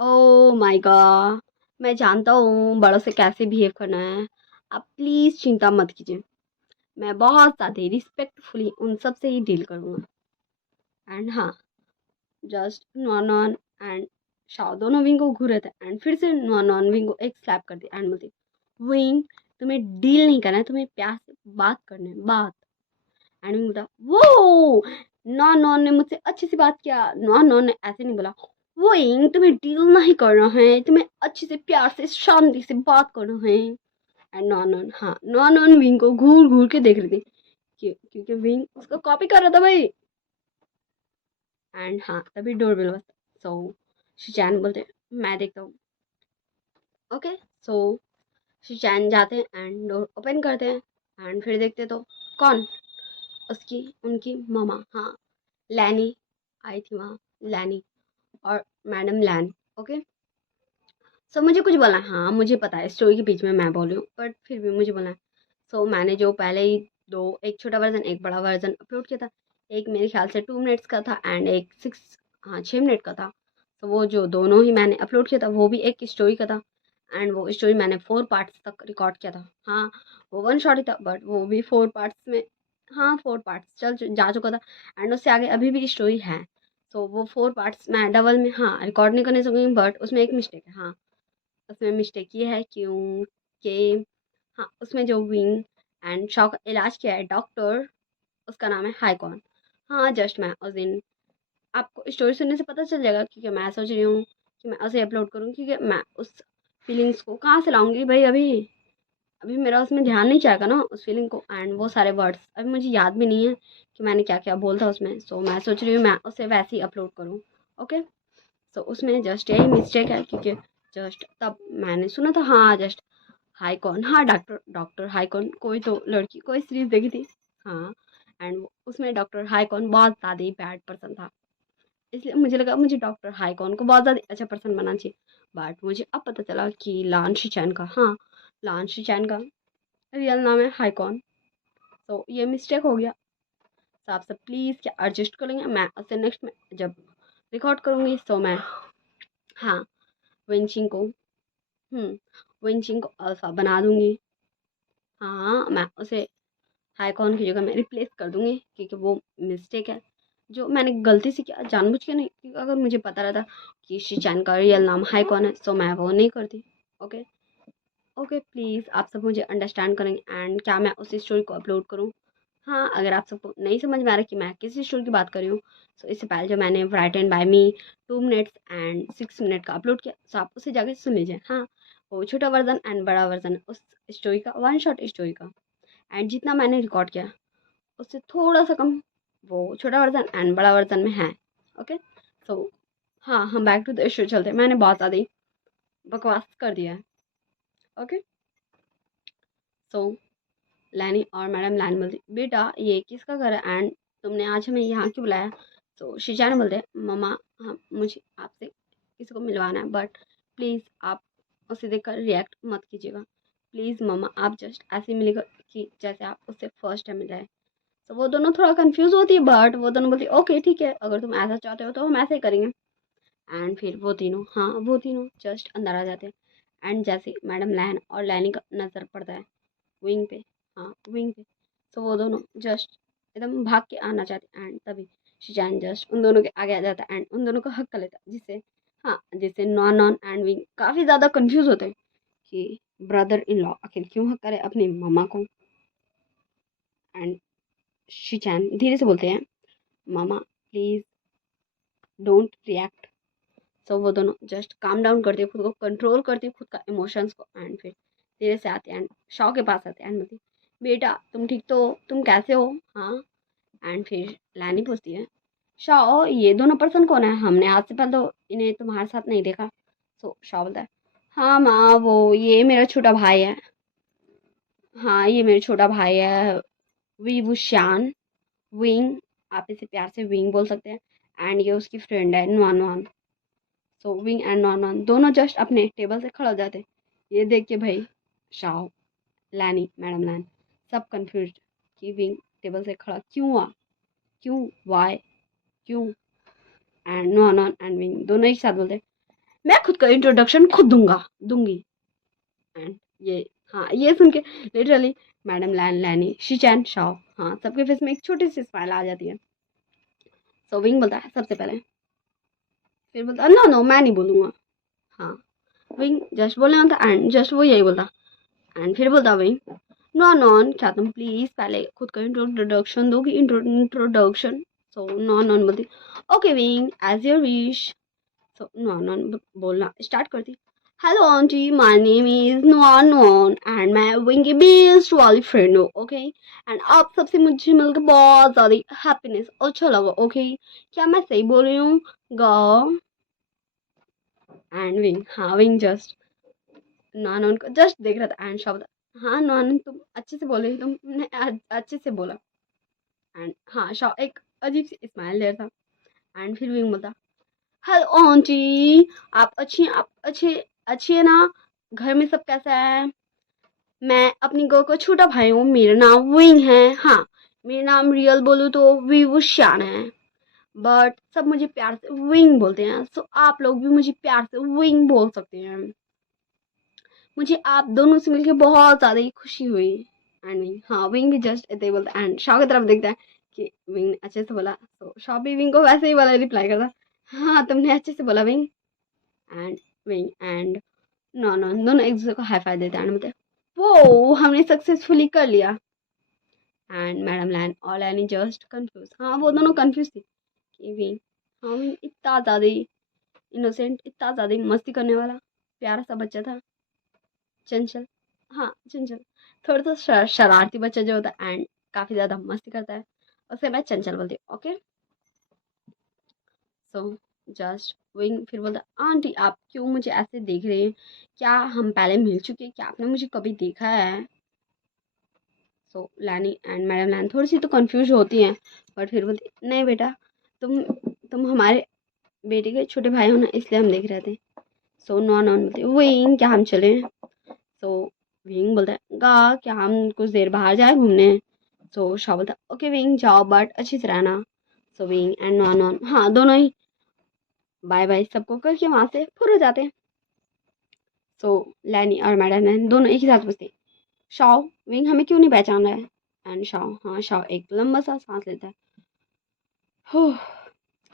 ओह माय गॉड मैं जानता हूँ बड़ों से कैसे बिहेव करना है, आप प्लीज़ चिंता मत कीजिए मैं बहुत ज़्यादा रिस्पेक्टफुली उन सब से ही डील करूँगा। एंड हाँ जस्ट नॉन एंड शाओ दोनों विंग को घूरे थे एंड फिर से नॉन विंग को एक स्लैप कर दिया एंड बोलती विंग तुम्हें डील नहीं करना है तुम्हें प्यार से बात करनी है बात। एंड विंग बोलता वो नॉन ने मुझसे अच्छे से बात किया। नॉन ने ऐसे नहीं बोला विंग तुम्हें डील नहीं करना है तुम्हें अच्छे से प्यार से शांति से बात करना है। एंड नॉन हाँ नॉन विंग को घूर घूर के देख रही थी क्योंकि विंग उसको कॉपी कर रहा था भाई। एंड हाँ तभी डोरबेल बजता सो शिचैन बोलते मैं देखता हूँ। ओके सो शिचैन जाते हैं एंड डोर ओपन करते हैं एंड फिर देखते तो कौन उसकी उनकी ममा हाँ लैनी आई थी वहाँ लैनी और मैडम लैन। ओके सो मुझे कुछ बोलना है। हाँ मुझे पता है स्टोरी के बीच में मैं बोल रही हूँ बट फिर भी मुझे बोलना है। सो मैंने जो पहले ही दो एक छोटा वर्जन एक बड़ा वर्जन अपलोड किया था एक मेरे ख्याल से 2 मिनट्स का था एंड एक 6 हाँ 6 मिनट का था। तो वो जो दोनों ही मैंने अपलोड किया था वो भी एक स्टोरी का था, एंड वो स्टोरी मैंने 4 पार्ट्स तक रिकॉर्ड किया था। हाँ, वो वन शॉट ही था बट वो भी 4 पार्ट्स में, हाँ 4 पार्ट्स जा चुका था, एंड उससे आगे अभी भी स्टोरी है। तो वो 4 पार्ट्स मैं डबल में हाँ रिकॉर्ड नहीं करने सकूँगी, बट उसमें एक मिस्टेक है। हाँ, उसमें मिस्टेक ये है क्योंकि हाँ, उसमें जो विंग एंड शॉ का इलाज किया है डॉक्टर, उसका नाम है हाइकॉन। हाँ, जस्ट मैं उस दिन, आपको स्टोरी सुनने से पता चल जाएगा, क्योंकि मैं सोच रही हूँ कि मैं उसे अपलोड करूँ, क्योंकि मैं उस फीलिंग्स को कहाँ से लाऊंगी भाई, अभी अभी मेरा उसमें ध्यान नहीं जाएगा ना उस फीलिंग को, एंड वो सारे वर्ड्स अभी मुझे याद भी नहीं है कि मैंने क्या क्या बोला था उसमें। सो मैं सोच रही हूँ मैं उसे वैसे ही अपलोड करूँ। ओके, सो उसमें जस्ट यही मिस्टेक है, क्योंकि जस्ट तब मैंने सुना था, हाँ जस्ट हाईकॉन, हाँ डॉक्टर डॉक्टर हाईकॉन, कोई तो लड़की कोई सीरीज देखी थी। हाँ, एंड उसमें डॉक्टर हाईकॉन बहुत ज़्यादा ही बैड पर्सन था, इसलिए मुझे लगा मुझे डॉक्टर हाईकॉन को बहुत ज़्यादा अच्छा पर्सन बनाना चाहिए। बट मुझे अब पता चला कि लान शिचैन का, हाँ लान शिचैन का रियल नाम है हाईकॉन। तो ये मिस्टेक हो गया। तो आप सब प्लीज़ क्या एडजस्ट करेंगे, मैं उससे नेक्स्ट में जब रिकॉर्ड करूँगी तो मैं हाँ विंचिंग को विंचिंग को अल्फ़ा बना दूँगी। हाँ, मैं उसे हाईकॉन की जगह मैं रिप्लेस कर दूँगी, क्योंकि वो मिस्टेक है जो मैंने गलती से किया, जानबूझ के नहीं, क्योंकि अगर मुझे पता रहता कि शिचैन का रियल नाम हाईकॉन है तो मैं वो नहीं करती। ओके, ओके प्लीज़ आप सब मुझे अंडरस्टैंड करेंगे, एंड क्या मैं उस स्टोरी को अपलोड करूँ। हाँ, अगर आप सबको नहीं समझ में आ रहा कि मैं किस स्टोरी की बात कर रही हूँ, तो इससे पहले जो मैंने write and by me 2 minutes and 6 minute का अपलोड किया, तो आप उसे जाके सुन लीजिए। हाँ, वो छोटा वर्जन एंड बड़ा वर्जन उस स्टोरी का, वन शॉट स्टोरी का, एंड जितना मैंने रिकॉर्ड किया उससे थोड़ा सा कम वो छोटा वर्जन एंड बड़ा वर्जन में है। ओके, सो हाँ, हम बैक टू द इशू चलते हैं, मैंने बहुत ज़्यादा ही बकवास कर दिया है। ओके, सो लैनी और मैडम लैनी बोलती, बेटा ये किसका घर है एंड तुमने आज हमें यहाँ क्यों बुलाया। तो शिजान बोलते, मम्मा हम मुझे आपसे किसी को मिलवाना है, बट प्लीज़ आप उसे देखकर रिएक्ट मत कीजिएगा। प्लीज़ मम्मा, आप जस्ट ऐसे ही मिलेगा कि जैसे आप उससे फर्स्ट टाइम मिल रहे हैं। तो वो दोनों थोड़ा कंफ्यूज होती है, बट वो दोनों बोलती ओके ठीक है, अगर तुम ऐसा चाहते हो तो हम ऐसे ही करेंगे। एंड फिर वो तीनों जस्ट अंदर आ जाते हैं, एंड जैसे मैडम लैन और लैनी का नज़र पड़ता है विंग पे, हाँ विंग पे, तो वो दोनों जस्ट एकदम भाग के आना चाहते, एंड तभी शिजान जस्ट उन दोनों के आगे आ जाता है एंड उन दोनों का हक कर लेता है, जिससे हाँ जिससे नॉन नॉन एंड विंग काफ़ी ज़्यादा कंफ्यूज होते हैं कि ब्रदर इन लॉ आखिर क्यों हक करे अपनी मम्मा को। एंड शिजान धीरे से बोलते हैं, मामा प्लीज़ डोंट रिएक्ट। सो वो दोनों जस्ट काम डाउन करती है, खुद को कंट्रोल करती है, खुद का इमोशंस को, एंड फिर धीरे से आते हैं एंड शॉ के पास आते हैं एंड बोलती, बेटा तुम ठीक तो हो? तुम कैसे हो? हाँ, एंड फिर लैनी पूछती है, शॉ ये दोनों पर्सन कौन है, हमने आज से पहले तो इन्हें तुम्हारे साथ नहीं देखा। सो शॉ बोलता है, हाँ माँ वो ये मेरा छोटा भाई है, हाँ ये मेरा छोटा भाई है विवुशान, विंग, आप इसे प्यार से विंग बोल सकते हैं, एंड ये उसकी फ्रेंड है non non. So wing and non non दोनों जस्ट अपने टेबल से खड़े हो जाते, ये देख के भाई शाओ, लैनी, मैडम लैन सब कंफ्यूज कि विंग टेबल से खड़ा क्यों हुआ, क्यों, वाई, क्यों। And non Non and wing दोनों एक साथ बोलते, मैं खुद का इंट्रोडक्शन खुद दूंगी। एंड ये हाँ ये सुन के लिटरली मैडम लैन, लैनी, शिचैन, शाओ, हाँ सबके फेस में एक छोटी सी स्माइल आ जाती है। सो विंग बोलता है सबसे पहले, फिर बोलता है नो नो मैं नहीं बोलूँगा। हाँ, विंग जस्ट बोलने होता एंड जस्ट वो यही बोलता, एंड फिर बोलता विंग, नॉन नॉन क्या तुम प्लीज पहले खुद का इंट्रोडक्शन दोगी, इंट्रोडक्शन। सो नॉन नॉन बोलती, okay Wing as your wish. So Non Non बोलना स्टार्ट करती, hello aunty my name is Non Non and मैं विंग की बेस्ट वाली फ्रेंड हूँ। ओके, एंड आप सबसे मुझे मिलकर बहुत ज़्यादा हैप्पीनेस अच्छा लगा। ओके, क्या मैं सही बोल रही हूँ गा। एंड विंग, हाँ विंग जस्ट नॉन नॉन को जस्ट देख रहा था एंड शब्द, हाँ नॉन तुम अच्छे से बोल रही, तुमने अच्छे से बोला। एंड हाँ शॉ एक अजीब सी स्माइल दे रहा था, एंड फिर विंग बोलता, हेलो आंटी आप अच्छी हैं, आप अच्छे अच्छी है ना, घर में सब कैसा है। मैं अपनी गर्ल का छोटा भाई हूँ, मेरा नाम विंग है। हाँ, मेरा नाम रियल बोलूँ तो विवुशान है, बट सब मुझे प्यार से विंग बोलते हैं, सो आप लोग भी मुझे प्यार से विंग बोल सकते हैं। मुझे आप दोनों से मिलकर बहुत ज़्यादा ही खुशी हुई। एंड विंग, हाँ विंग भी जस्ट इतने बोलता है एंड शाह की तरफ देखता है कि विंग ने अच्छे से बोला, तो शाह भी विंग को वैसे ही वाला रिप्लाई करता, हाँ तुमने अच्छे से बोला विंग। एंड नो नो दोनों एक दूसरे को हाई फाइव देते हैं एंड बोलते हैं वो हमने सक्सेसफुली कर लिया। एंड मैडम लैन और लैनी जस्ट कंफ्यूज, हाँ वो दोनों कंफ्यूज थी कि विंग, हाँ विंग इतना ज़्यादा ही इनोसेंट, इतना ज़्यादा ही मस्ती करने वाला प्यारा सा बच्चा था, चंचल, हाँ चंचल, थोड़ा सा शरारती बच्चा जो होता है एंड काफ़ी ज़्यादा मस्ती करता है, उसे मैं चंचल बोलती हूँ। ओके, सो जस्ट विंग फिर बोलता, आंटी आप क्यों मुझे ऐसे देख रहे हैं, क्या हम पहले मिल चुके हैं, क्या आपने मुझे कभी देखा है। सो लैनी एंड मैडम लैन थोड़ी सी तो कंफ्यूज होती हैं, बट फिर बोलती नहीं बेटा, तुम हमारे बेटे के छोटे भाई हो ना, इसलिए हम देख रहे थे। सो नॉन बोलते विंग क्या हम चले। सो विंग बोलता है गा क्या हम कुछ देर बाहर जाए घूमने। सो शाह बोलता है ओके विंग जाओ बट अच्छी से रहना। सो विंग एंड नॉन हाँ दोनों ही बाय बाय सबको करके वहां से फुर हो जाते हैं। सो लैनी और मैडम लैन दोनों एक ही साथ पूछते, शाओ विंग हमें क्यों नहीं पहचान रहा है। एंड शाओ, हाँ शाओ एक लंबा सा सांस लेता है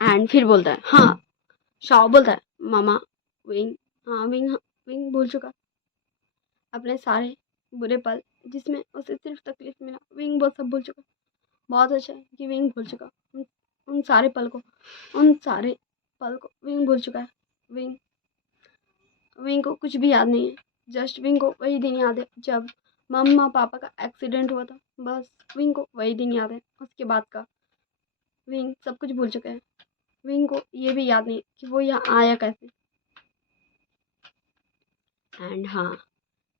एंड फिर बोलता है, हाँ शाओ बोलता है मामा विंग, हाँ विंग भूल चुका अपने सारे बुरे पल जिसमें उसे सिर्फ तकलीफ मिला, विंग वो सब भूल चुका। बहुत अच्छा है कि विंग भूल चुका उन सारे पल को, विंग भूल चुका है। विंग विंग को कुछ भी याद नहीं है, जस्ट विंग को वही दिन याद है जब मम्मा पापा का एक्सीडेंट हुआ था, बस विंग को वही दिन याद है, उसके बाद का विंग सब कुछ भूल चुका है। विंग को ये भी याद नहीं कि वो यहाँ आया कैसे। एंड हाँ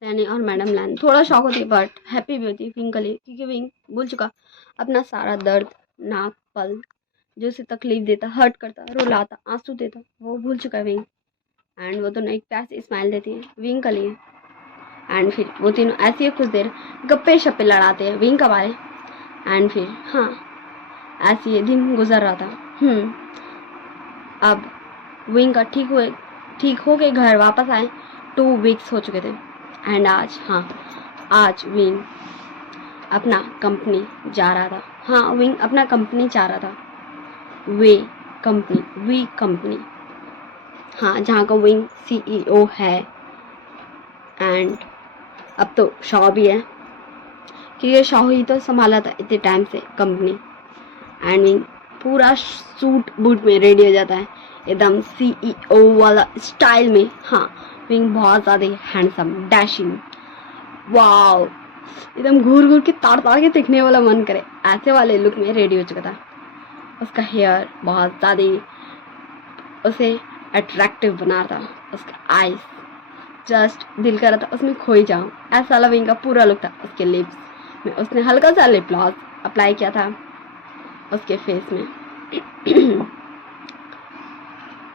लैनी और मैडम लैन थोड़ा शॉक होती है बट हैप्पी भी होती है विंग के लिए, क्योंकि विंग भूल चुका अपना सारा दर्द, नाक पल जो उसे तकलीफ देता, हर्ट करता, रुलाता, आंसू देता, वो भूल चुका है विंग। एंड वो दोनों एक प्यार से स्माइल देती है विंग के लिए। एंड फिर वो तीनों ऐसे ही कुछ देर गप्पे शप्पे लड़ाते हैं विंग के बारे। एंड फिर हाँ ऐसे ये दिन गुजर रहा था। अब विंग का ठीक हो के घर वापस आए 2 वीक्स हो चुके थे। एंड आज विंग अपना कंपनी जा रहा था, हाँ विंग अपना कंपनी जा रहा था, वी कंपनी, हाँ जहाँ का विंग CEO है। एंड अब तो शॉ भी है क्योंकि शॉ ही तो संभाला था इतने टाइम से कंपनी। एंड विंग पूरा सूट बूट में रेडी हो जाता है एकदम CEO वाला स्टाइल में। हाँ विंग बहुत ज़्यादा हैंडसम डैशिंग, वाओ एकदम घूर के ताड़ के दिखने वाला मन करे ऐसे वाले लुक में रेडी हो चुका था। उसका हेयर बहुत ज़्यादा उसे अट्रैक्टिव बना रहा था, उसका आईज जस्ट दिल कर रहा था उसमें खो ही जाऊँ, ऐसा वाला विंग का पूरा लुक था। उसके लिप्स में उसने हल्का सा लिप ग्लॉस अप्लाई किया था, उसके फेस में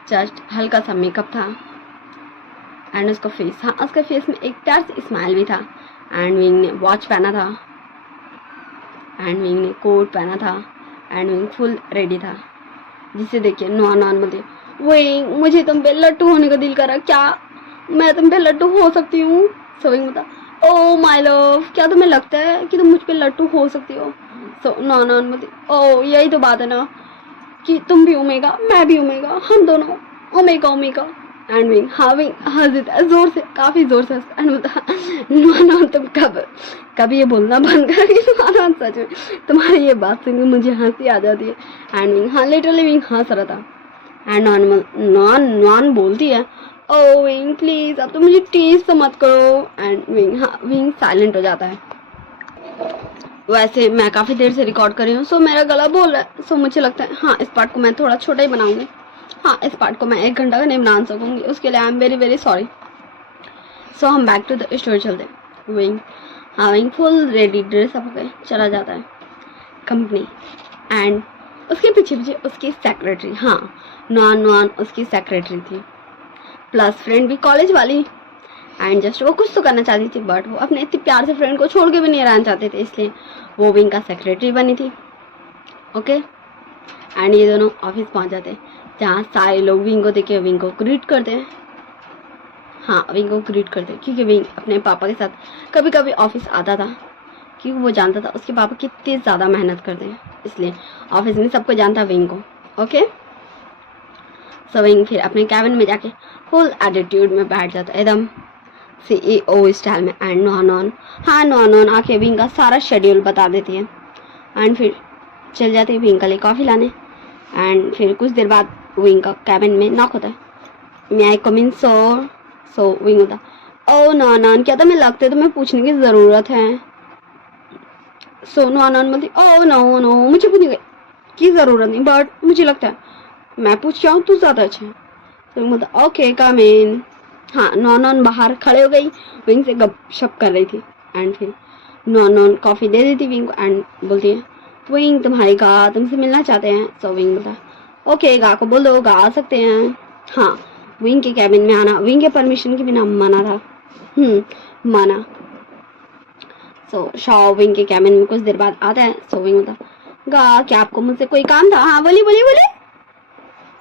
जस्ट हल्का सा मेकअप था। एंड उसका फेस, हाँ उसके फेस में एक प्यार से स्माइल भी था। एंड विंग ने वॉच पहना था, एंड विंग ने कोट पहना था, एंड विंग फुल रेडी था, जिसे देखिए नॉन बोलती विंग मुझे तुम पे लट्टू होने का दिल करा, क्या मैं तुम पे लट्टू हो सकती हूँ। सो विंग बता ओ माय लव क्या तुम्हें लगता है कि तुम मुझ पे लट्टू हो सकती हो। सो नॉन बोलती ओ यही तो बात है ना कि तुम भी ओमेगा मैं भी ओमेगा, हम दोनों ओमेगा। एंड विंग, हाँ विंग हंस देता है जोर से, काफ़ी जोर से हंसता। एंड बोलता नो तुम कभी ये बोलना बंद करोगी, नॉन सच में तुम्हारी ये बात सुन के मुझे हंसी आ जाती है। एंड विंग, हाँ लिटरली विंग हंस रहा था। एंड नॉन बोलती है ओ विंग प्लीज अब तो मुझे टीज तो मत करो। एंड विंग, हाँ विंग साइलेंट हो जाता है। वैसे मैं काफ़ी देर से रिकॉर्ड कर रही हूँ, सो मेरा गला बोल रहा है, सो मुझे लगता है हाँ इस पार्ट को मैं थोड़ा छोटा ही बनाऊंगी। हाँ इस पार्ट को मैं 1 घंटा का नहीं बना सकूंगी, उसके लिए आई एम वेरी सॉरी। सो हम बैक टू द स्टोरी चलते हैं। विंग, हाँ wing full ready dress up होकर चला जाता है कंपनी। एंड उसके पीछे उसकी सेक्रेटरी, हाँ नॉन उसकी सेक्रेटरी थी, प्लस फ्रेंड भी कॉलेज वाली। एंड जस्ट वो कुछ तो करना चाहती थी बट वो अपने इतने प्यार से फ्रेंड को छोड़ के भी नहीं रहना चाहते थे, इसलिए वो विंग का सेक्रेटरी बनी थी। ओके एंड ये दोनों ऑफिस पहुंच जाते हैं, जहाँ सारे लोग विंग को देख के विंग को ग्रीट करते हैं। हाँ, विंग को ग्रीट करते हैं क्योंकि विंग अपने पापा के साथ कभी कभी ऑफिस आता था, क्योंकि वो जानता था उसके पापा कितनी ज़्यादा मेहनत करते हैं, इसलिए ऑफिस में सबको जानता विंग को। ओके, सो विंग फिर अपने कैबिन में जाके फुल एटीट्यूड में बैठ जाता है, एकदम CEO स्टाइल में। एंड नॉन आके विंग का सारा शेड्यूल बता देती है एंड फिर चल जाती है विंग के लिए कॉफ़ी लाने। एंड फिर कुछ देर बाद विंग का कैबिन में नॉक होता है, मे आई कम इन सो विंग होता, ओ नॉन क्या तुम्हें लगता है तुम्हें पूछने की ज़रूरत है? सो नॉन बोलती, ओ नो मुझे पूछने की ज़रूरत नहीं, बट मुझे लगता है मैं पूछ क्या हूँ तू ज़्यादा अच्छा है। तो विंग बोलता, ओके कम इन। हाँ, नॉन बाहर खड़े हो गई, विंग से गपशप कर रही थी। एंड फिर नॉन कॉफ़ी दे देती विंग को एंड बोलती है, विंग तुम्हारी गा तुमसे मिलना चाहते हैं। सो विंग बोलता, ओके गा को बोल दो, गा आ सकते हैं। हाँ, विंग के कैबिन में आना विंग के परमिशन के बिना मना था। माना। सो शॉ विंग के कैबिन में कुछ देर बाद आता है। सो विंग बोलता, गा क्या आपको मुझसे कोई काम था? हाँ बोली।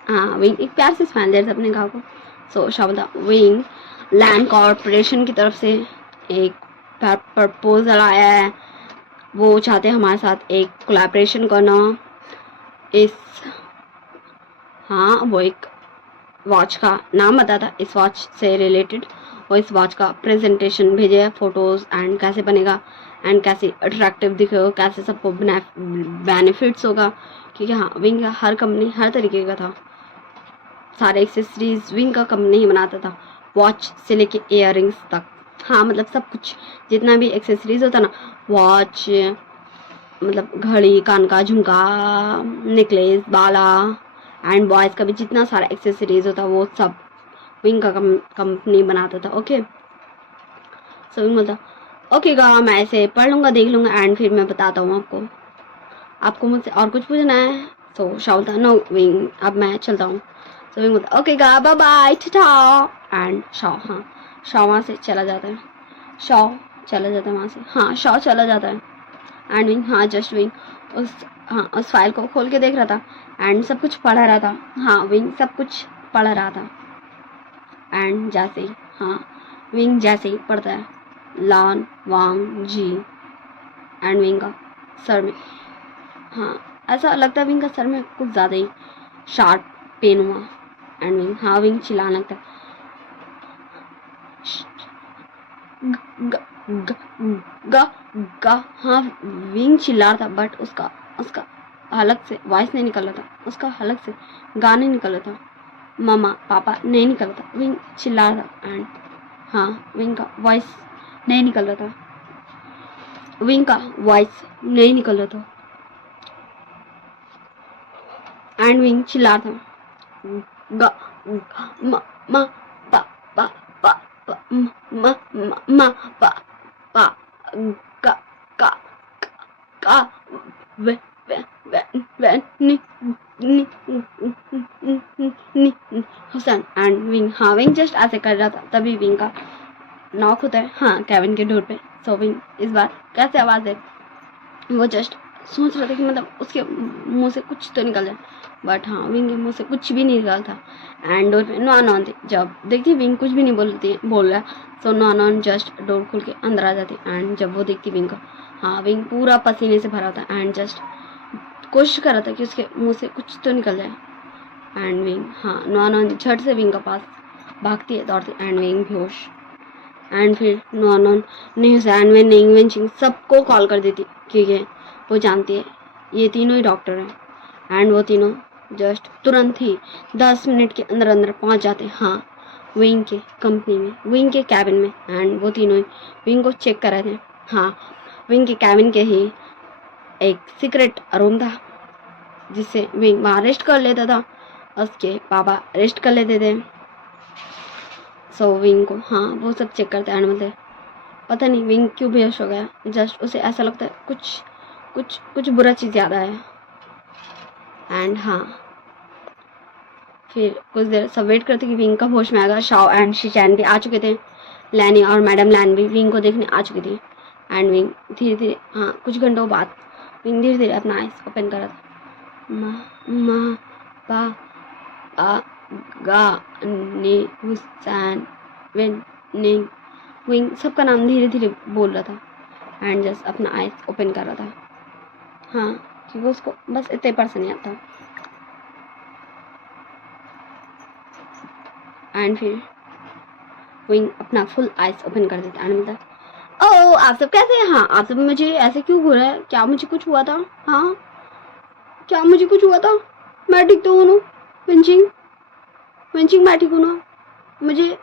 हाँ, विंग एक प्यार से स्माइल देता अपने गा को। सो शॉ बोलता, विंग लैंड कॉर्पोरेशन की तरफ से एक प्रपोजल आया है, वो चाहते हैं हमारे साथ एक कोलैबोरेशन करना इस, हाँ वो एक वॉच का नाम बताता इस वॉच से रिलेटेड, वो इस वॉच का प्रेजेंटेशन भेजे, फोटोज़ एंड कैसे बनेगा एंड कैसे अट्रैक्टिव दिखेगा, कैसे सबको बेनिफिट्स होगा, क्योंकि हाँ विंग का हर कंपनी हर तरीके का था, सारे एक्सेसरीज विंग का कंपनी ही बनाता था, वॉच से लेके इयररिंग्स तक। हाँ मतलब सब कुछ जितना भी एक्सेसरीज होता ना, वॉच मतलब घड़ी, कान का झुमका, नेकलेस, बाला एंड बॉयज़ का भी जितना सारा एक्सेसरीज होता वो सब विंग का कंपनी बनाता था। ओके, सो विंग बोलता, ओके गा मैं ऐसे पढ़ लूँगा देख लूँगा एंड फिर मैं बताता हूँ आपको मुझसे और कुछ पूछना है? सो शॉ बोलता, नो विंग अब मैं चलता हूँ। सो विंग बोलता, ओके गा बाय बाय टाटा। एंड शॉ वहाँ से चला जाता है, शॉ चला जाता है वहाँ से, हाँ शॉ चला जाता है। एंड विंग जस्ट विंग उस फाइल को खोल के देख रहा था एंड सब कुछ पढ़ रहा था। हाँ विंग सब कुछ पढ़ रहा था एंड जैसे ही विंग जैसे ही पढ़ता है लान वांग जी एंड विंग का सर में, ऐसा लगता है विंग का सर में कुछ ज़्यादा ही शार्प पेन हुआ एंड विंग चिल्लाने लगता है, हाँ विंग चिल्ला रहा था बट उसका हलक से वॉइस नहीं निकल रहा था, उसका हलक से गाने निकल रहा था, मामा पापा नहीं निकल रहा था, विंग चिल्ला रहा था एंड विंग का वॉइस नहीं निकल रहा था, एंड विंग चिल्ला रहा था, गा मा मा पा पा पा पा मा मा मा पा पा का का का वे वे वे वे नि नि नि हुसैन एंड विंग जस्ट ऐसे कर रहा था, तभी विंग का नॉक होता है कैबिन के डोर पे। सो विंग इस बार कैसे आवाज़ है, वो जस्ट सोच रहा था कि मतलब उसके मुंह से कुछ तो निकल जाए, बट विंग के मुंह से कुछ भी नहीं निकला था एंड डोर पे नॉन थी। जब देखती विंग कुछ भी नहीं बोल रहा, सो नॉन जस्ट डोर खोल के अंदर आ जाती एंड जब वो देखती विंग का विंग पूरा पसीने से भरा होता एंड जस्ट कोशिश कर रहा था कि उसके मुंह से कुछ तो निकल जाए एंड विंग नॉन झट से विंग के पास भागती है, दौड़ती एंड विंग बेहोश एंड फिर नॉन नहीं सबको कॉल कर देती क्योंकि वो जानती है ये तीनों ही डॉक्टर हैं एंड वो तीनों जस्ट तुरंत ही 10 मिनट के अंदर अंदर पहुंच जाते हैं विंग के कंपनी में, विंग के कैबिन में एंड वो तीनों ही विंग को चेक कर रहे थे। विंग के कैबिन के ही एक सीक्रेट रूम था जिससे विंग वहाँ रेस्ट कर लेता था, उसके पापा रेस्ट कर लेते थे। सो विंग को वो सब चेक करते हैं एंड मतलब पता नहीं विंग क्यों बेहोश हो गया, जस्ट उसे ऐसा लगता है कुछ बुरा चीज़ याद आया एंड फिर कुछ देर सब वेट करते कि विंग कब होश में आएगा। शॉ एंड शिचैन भी आ चुके थे, लैनी और मैडम लैन भी विंग को देखने आ चुकी थी एंड विंग धीरे धीरे कुछ घंटों बाद विंग धीरे धीरे अपना आइज ओपन कर रहा था मा मा पा आ गा ने हुसैन विन निंग विंग सबका नाम धीरे धीरे बोल रहा था एंड जस्ट अपना आइज ओपन कर रहा था। हाँ, क्योंकि उसको बस इतने परसेंट नहीं आता। एंड फिर विंग अपना फुल आइज ओपन कर देता एंड बोलता ओ आप सब कैसे हैं? हाँ, आप सब मुझे ऐसे क्यों घूर रहे हैं? क्या मुझे कुछ हुआ था? हाँ, क्या मुझे कुछ हुआ था? मैं ठीक तो हूँ ना? विंचिंग विंचिंग मैं ठीक हूँ ना? मुझे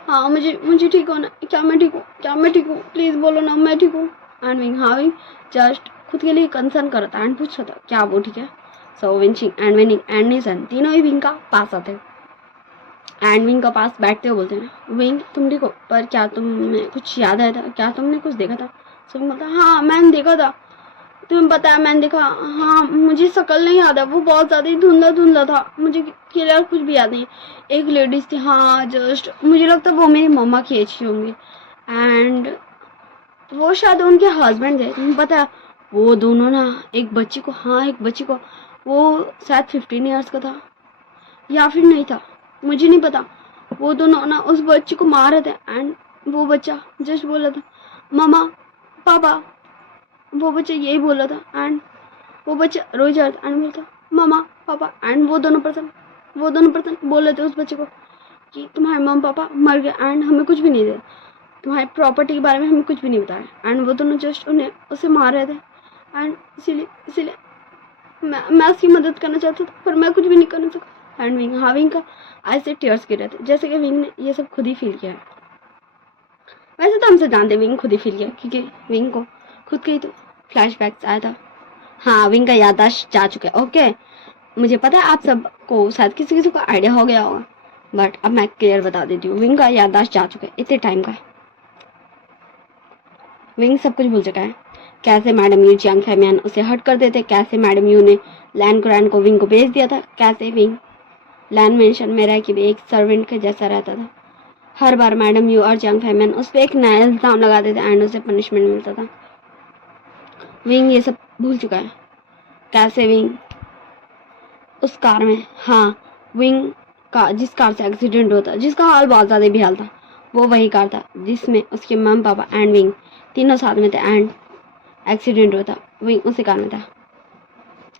हाँ मुझे ठीक होना। क्या मैं ठीक हूँ? क्या मैं ठीक हूँ? प्लीज बोलो ना मैं ठीक हूँ। एंड विंग हाँ विंग जस्ट खुद के लिए कंसर्न कर रहा था एंड पूछ रहा था क्या वो ठीक है। सो विंचिंग एंड विनिंग एंड निसन तीनों ही विंग का पास आते हैं एंड विंग का पास बैठते हुए बोलते हैं विंग तुम ठीक हो, पर क्या तुम्हें कुछ याद आया था? क्या तुमने कुछ देखा था? सो विंग बोलता हाँ मैंने देखा था। तुम्हें पता है मैंने देखा? हाँ मुझे शकल नहीं याद है, वो बहुत ज्यादा ही धुंधला धुंधला था, मुझे क्लियर कुछ भी याद नहीं। एक लेडीज थी, हाँ जस्ट मुझे लगता है वो मेरी मम्मा की एज की होंगी एंड वो शायद उनके हस्बैंड थे। तुम्हें पता है वो दोनों ना एक बच्ची को, हाँ एक बच्ची को, वो शायद 15 ईयर्स का था या फिर नहीं था, मुझे नहीं पता। वो दोनों ना उस बच्ची को मार रहे थे एंड वो बच्चा जस्ट बोला था मामा पापा, वो बच्चा यही बोला था एंड वो बच्चा रो जाता एंड बोलता मामा पापा एंड वो दोनों पर्सन बोल रहे थे उस बच्चे को कि तुम्हारे मम्मा पापा मर गए एंड हमें कुछ भी नहीं दे, तुम्हारी प्रॉपर्टी के बारे में हमें कुछ भी नहीं बताया एंड वो दोनों जस्ट उन्हें उसे मार रहे थे एंड इसीलिए मैं उसकी मदद करना चाहता था पर मैं कुछ भी नहीं करना सका। एंड विंग हाँ विंग का आज से टीयर्स गिर रहे थे जैसे कि विंग ने ये सब खुद ही फील किया है। वैसे तो हमसे जानते विंग खुद ही फील किया क्योंकि विंग को खुद के ही तो फ्लैशबैक्स आया था। हाँ विंग का याददाश्त जा चुका है। ओके मुझे पता है आप सबको शायद किसी किसी को आइडिया हो गया होगा बट अब मैं क्लियर बता देती हूँ। विंग का याददाश्त जा चुका है इतने टाइम का। विंग सब कुछ भूल चुका है, कैसे मैडम यू जियांग फैमियन उसे हर्ट कर देते, कैसे मैडम यू ने लैन कुरान को विंग को भेज दिया था, कैसे विंग लैन मेंशन में रह के भी एक सर्वेंट के जैसा रहता था। हर बार मैडम यू और जियांग फैमियन उस पर एक नया इल्जाम लगा देते एंड उसे पनिशमेंट मिलता था। विंग ये सब भूल चुका है, कैसे विंग उस कार में, हाँ विंग का जिस कार से एक्सीडेंट होता जिसका हाल बहुत ज़्यादा बेहाल था वो वही कार था जिसमें उसके मम पापा एंड विंग तीनों साथ में थे एंड एक्सीडेंट होता विंग उसी कार में था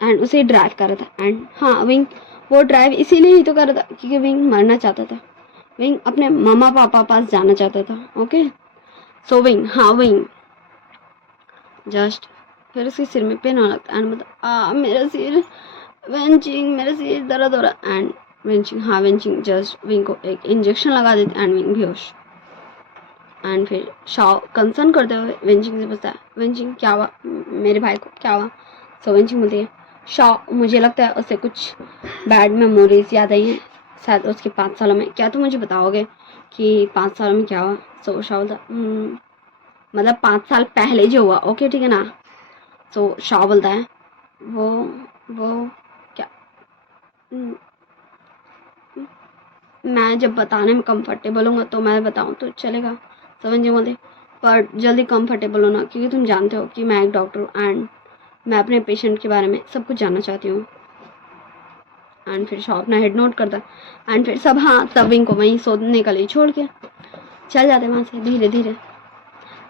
एंड उसे ड्राइव कर रहा था एंड हाँ विंग वो ड्राइव इसीलिए ही तो कर रहा था क्योंकि विंग मरना चाहता था, विंग अपने मम्मा पापा पास जाना चाहता था। ओके सो विंग हाँ विंग जस्ट फिर उसके सिर में पेन होने लगता एंड मतलब मेरा सिर वेंचिंग, मेरा सिर दर्द हो रहा एंड वेंचिंग हाँ वेंचिंग जस्ट विंग को एक इंजेक्शन लगा देते एंड विंग बेहोश। एंड फिर शाओ कंसर्न करते हुए वेंचिंग से पूछता है वेंचिंग क्या हुआ मेरे भाई को, क्या हुआ? सो वेंचिंग बोलती है शाओ मुझे लगता है उसे कुछ बैड मेमोरीज याद आई हैं शायद उसके 5 सालों में, क्या तुम मुझे बताओगे कि 5 सालों में क्या हुआ? सो शाओ बोलता मतलब 5 साल पहले जो हुआ। ओके ठीक है ना। सो शाओ बोलता है वो क्या मैं जब बताने में कंफर्टेबल हूँ तो मैं बताऊँ तो चलेगा। समझ बोलते पर जल्दी कंफर्टेबल होना क्योंकि तुम जानते हो कि मैं एक डॉक्टर हूँ एंड मैं अपने पेशेंट के बारे में सब कुछ जानना चाहती हूँ। एंड फिर शॉप अपना हेड नोट करता एंड फिर सब हाँ सब विंग को वहीं सोने के लिए छोड़ के चल जाते वहाँ से धीरे धीरे।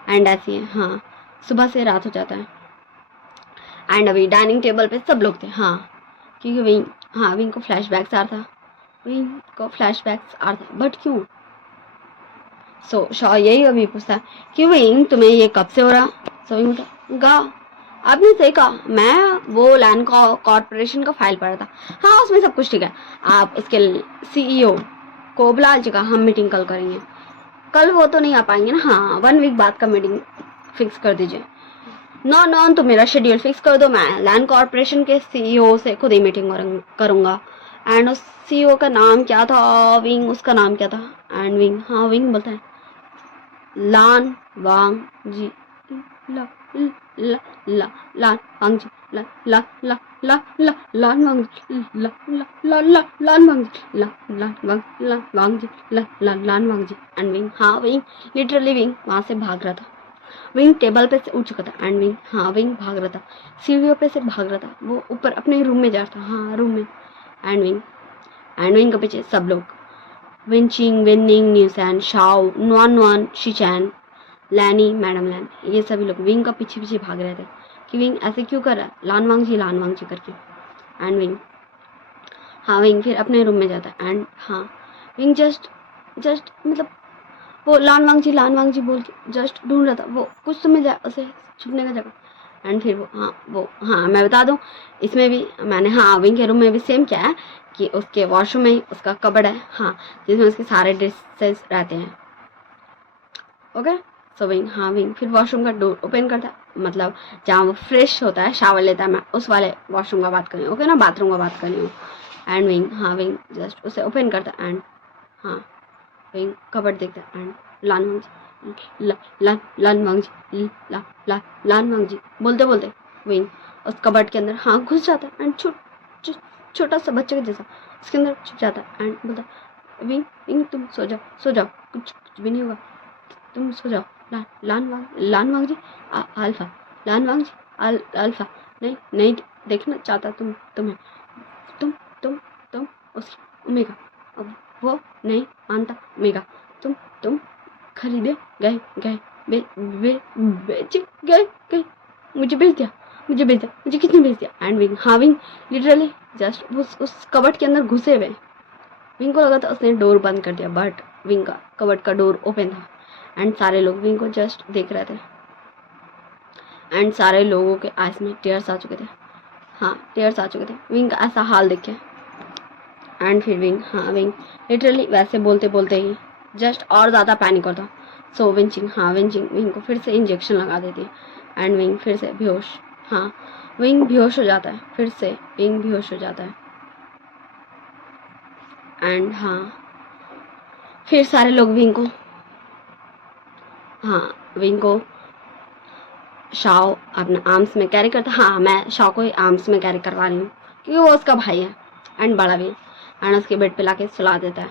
एंड ऐसी है हाँ सुबह से रात हो जाता है एंड अभी डाइनिंग टेबल पे सब लोग थे हाँ क्योंकि विंग को फ्लैशबैक्स आ रहा था, विंग को फ्लैशबैक्स आ रहा था बट क्यों? सो शॉ यही अभी पूछता है कि विंग तुम्हें ये कब से हो रहा? सो विंग गा आपने सही कहा, मैं वो लैंड कॉर्पोरेशन का फाइल पढ़ा था, हाँ उसमें सब कुछ ठीक है। आप उसके CEO को बुला लीजिएगा, हम मीटिंग कल करेंगे। कल वो तो नहीं आ पाएंगे ना, हाँ 1 वीक बाद का मीटिंग फिक्स कर दीजिए। नो तो मेरा शेड्यूल फिक्स कर दो, मैं लैंड कॉर्पोरेशन के CEO से खुद ही मीटिंग करूँगा। एंड उस CEO का नाम क्या था? विंग उसका नाम क्या था? एंड विंग हाँ विंग बोलता है लान वांग जी ला ला ला लान वांग जी ला ला ला ला ला लान वांग जी ला ला ला ला लान वांग जी ला लान वांग जी ला ला लान वांग जी। एंड विंग हाँ विंग लिटरली विंग वहाँ से भाग रहा था विंग टेबल पे से उठ चुका था एंड विंग, हाँ विंग भाग रहा था, सीढ़ियों पे से भाग रहा था, वो ऊपर अपने रूम में जा रहा था, हाँ रूम में। एंड विंग के पीछे सब लोग, विंचिंग, विनिंग, न्यूसैन, शाओ, नॉन नॉन, शिचैन, लैनी, मैडम लैन, ये सभी लोग विंग का पीछे पीछे भाग रहे थे कि विंग ऐसे क्यों कर रहा है, लान वांग जी करके। एंड विंग, हाँ विंग फिर अपने रूम में जाता है एंड हाँ विंग जस्ट मतलब वो लान वांग जी बोल के जस्ट ढूंढ रहा था, वो कुछ तो मिल जाए उसे छुपने का जगह। एंड फिर वो हाँ मैं बता दूँ, इसमें भी मैंने हाँ विंग के रूम में भी सेम क्या है कि उसके वॉशरूम में ही उसका कबर्ड है, हाँ जिसमें उसके सारे ड्रेसेस रहते हैं। ओके, सो विंग, हाँ विंग फिर वॉशरूम का डोर ओपन करता है, मतलब जहाँ वो फ्रेश होता है, शावर लेता है, मैं उस वाले वॉशरूम का बात कर रही हूँ, ओके ना, बाथरूम का बात कर रही हूँ। एंड विंग, हाँ विंग जस्ट उसे ओपन करता है एंड हाँ विंग कबर्ड देखता है एंड लान वांग जी बोलते बोलते विंग उस कबर्ड के अंदर हाँ घुस जाता है एंड छोटा सा बच्चे के जैसा उसके अंदर छुप जाता है एंड बोलता विंग विंग तुम सो जाओ कुछ भी नहीं होगा, तुम सो जाओ। लान वांग जी अल्फा, लान वांग जी अल्फा नहीं देखना चाहता तुम्हें, तुम उसकी ओमेगा, अब वो नहीं मानता ओमेगा, तुम खरीदे गए बेच गए, मुझे भेज दिया, मुझे किसने भेज दिया। एंड विंग, हाँ विंग लिटरली जस्ट उस कबर्ड के अंदर घुसे हुए, विंग को लगा था उसने डोर बंद कर दिया, बट विंग का कबर्ड का डोर ओपन था एंड सारे लोग विंग को जस्ट देख रहे थे एंड सारे लोगों के आइस में टीयर्स आ चुके थे, हाँ टीयर्स आ चुके थे विंग का ऐसा हाल देख के। एंड फिर विंग, हाँ विंग लिटरली वैसे बोलते बोलते ही जस्ट और ज़्यादा पैनिक होता। सो विंचिंग, हाँ विंग को फिर से इंजेक्शन लगा देती है एंड विंग फिर से बेहोश, हाँ विंग बेहोश हो जाता है, फिर से विंग बेहोश हो जाता है एंड हाँ फिर सारे लोग विंग को शाओ अपने आर्म्स में कैरी करता, हाँ मैं शाओ को ही आर्म्स में कैरी करवा रही हूँ क्योंकि वो उसका भाई है एंड बड़ा भी, एंड उसके बेड पे लाके सुला देता है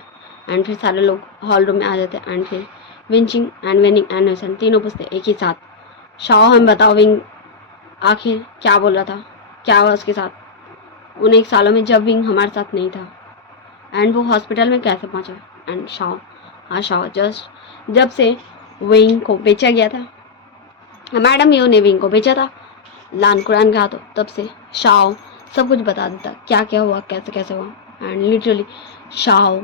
एंड फिर सारे लोग हॉल रूम में आ जाते हैं एंड फिर विंचिंग एंड विनिंग एंड न्यूसन तीनों पूछते एक ही साथ, शाओ हम बताओ विंग आखिर क्या बोल रहा था, क्या हुआ उसके साथ उन 1 सालों में जब विंग हमारे साथ नहीं था एंड वो हॉस्पिटल में कैसे पहुंचा। एंड शाओ, हाँ शाओ जस्ट जब से विंग को बेचा गया था, मैडम यू ने विंग को बेचा था लान कुरान के हाथों, तब से शाओ सब कुछ बता देता क्या क्या हुआ, कैसे कैसे हुआ। एंड लिटरली शाओ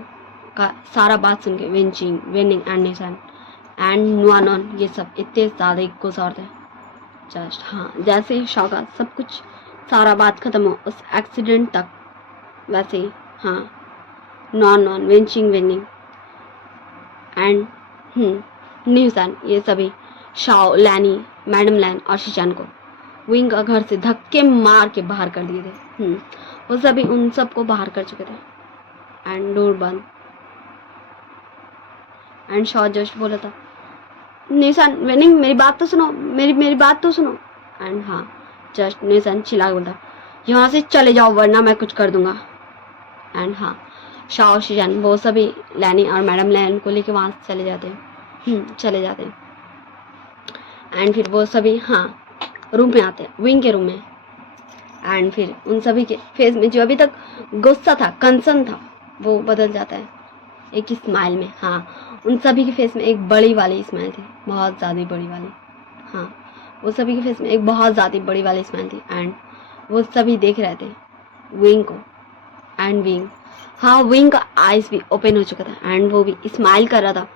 का सारा बात सुन के विंचिंग, विनिंग एंड निशान एंड नुआनॉन ये सब इतने ज़्यादा गुस्सा होते हैं जस्ट, हाँ जैसे शाओ का सब कुछ सारा बात खत्म हो उस एक्सीडेंट तक, वैसे ही हाँ नॉन विंचिंग, विनिंग एंड न्यूसान ये सभी शाओ, लैनी, मैडम लैन और शिचान को विंग का घर से धक्के मार के बाहर कर दिए थे। वो सभी उन सबको बाहर कर चुके थे एंड डोर बंद एंड शाओ जस्ट बोला था निशान, विनिंग मेरी बात तो सुनो, मेरी बात तो सुनो। एंड हाँ जस्ट निशान चिल्ला बोलता यहाँ से चले जाओ वरना मैं कुछ कर दूंगा। एंड हाँ शाओ, शिचान वो सभी लैनी और मैडम लैन को लेके वहाँ से चले जाते हैं एंड फिर वो सभी हाँ रूम में आते हैं, विंग के रूम में एंड फिर उन सभी के फेस में जो अभी तक गुस्सा था, कंसर्न था, वो बदल जाता है एक स्माइल में। हाँ उन सभी के फेस में एक बड़ी वाली स्माइल थी, बहुत ज़्यादा बड़ी वाली, हाँ वो सभी के फेस में एक बहुत ज़्यादा बड़ी वाली स्माइल थी एंड वो सभी देख रहे थे विंग को एंड विंग, हाँ विंग का आइज भी ओपन हो चुका था एंड वो भी स्माइल कर रहा था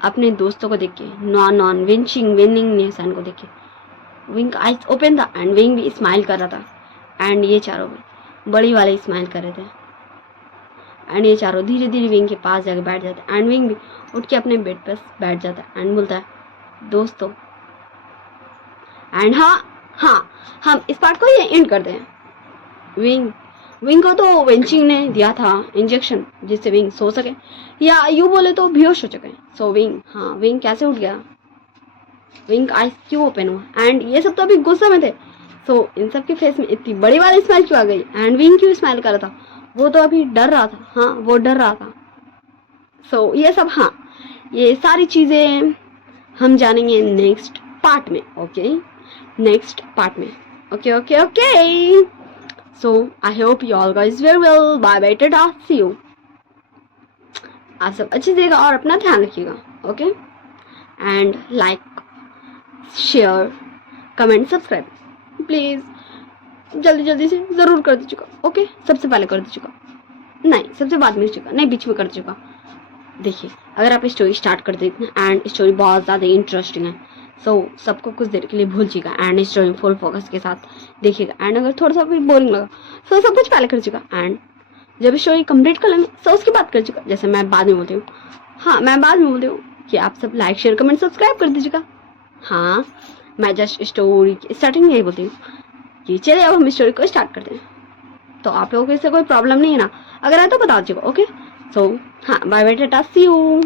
अपने दोस्तों को देख के, नॉन विंचिंग, विनिंग, निशान को देख के विंग का आइज ओपन था एंड विंग भी स्माइल कर रहा था एंड ये चारों भी बड़ी वाले स्माइल कर रहे थे एंड ये चारों धीरे धीरे विंग के पास जाके बैठ जाते हैं एंड विंग भी उठ के अपने बेड पर बैठ जाता है एंड बोलता है दोस्तों। एंड हाँ हम इस पार्ट को ये एंड करते हैं। विंग को तो विंचिंग ने दिया था इंजेक्शन जिससे विंग सो सके, या यूँ बोले तो बेहोश हो चुके। सो विंग कैसे उठ गया, विंग आइज क्यों ओपन हुआ एंड ये सब तो अभी गुस्से में थे। सो इन सब के फेस में इतनी बड़ी वाली स्माइल क्यों आ गई एंड विंग क्यों स्माइल कर रहा था, वो तो अभी डर रहा था, हाँ वो डर रहा था। सो ये सब, हाँ ये सारी चीज़ें हम जानेंगे नेक्स्ट पार्ट में, ओके, नेक्स्ट पार्ट में। Okay okay okay, so I hope you all guys very well, bye bye, tata, see you. आप सब अच्छे से रहिएगा और अपना ध्यान रखिएगा, okay, and like, share, comment, subscribe please जल्दी जल्दी से जरूर कर दीजिएगा, ओके। सबसे पहले कर दीजिएगा, नहीं सबसे बाद में दीजिएगा, नहीं बीच में कर दीजिएगा। देखिए अगर आप स्टोरी स्टार्ट कर देते हैं एंड स्टोरी बहुत ज़्यादा इंटरेस्टिंग है, सो सबको कुछ देर के लिए भूल जाइएगा एंड स्टोरी फुल फोकस के साथ देखिएगा। एंड अगर थोड़ा सा भी बोरिंग लगा तो सब कुछ पहले कर दीजिएगा, एंड जब स्टोरी कंप्लीट कर लेंगे तो उसके बाद कर दीजिएगा। जैसे मैं बाद में बोलती हूँ, हाँ मैं बाद में बोलती हूँ कि आप सब लाइक, शेयर, कमेंट, सब्सक्राइब कर दीजिएगा। हाँ मैं जस्ट स्टोरी स्टार्टिंग में यही बोलती हूँ कि चलिए अब हम स्टोरी को स्टार्ट करते हैं। तो आप लोगों को इससे कोई प्रॉब्लम नहीं है ना? अगर है तो बता दीजिएगा, ओके। सो हाँ, bye bye, tata, see you.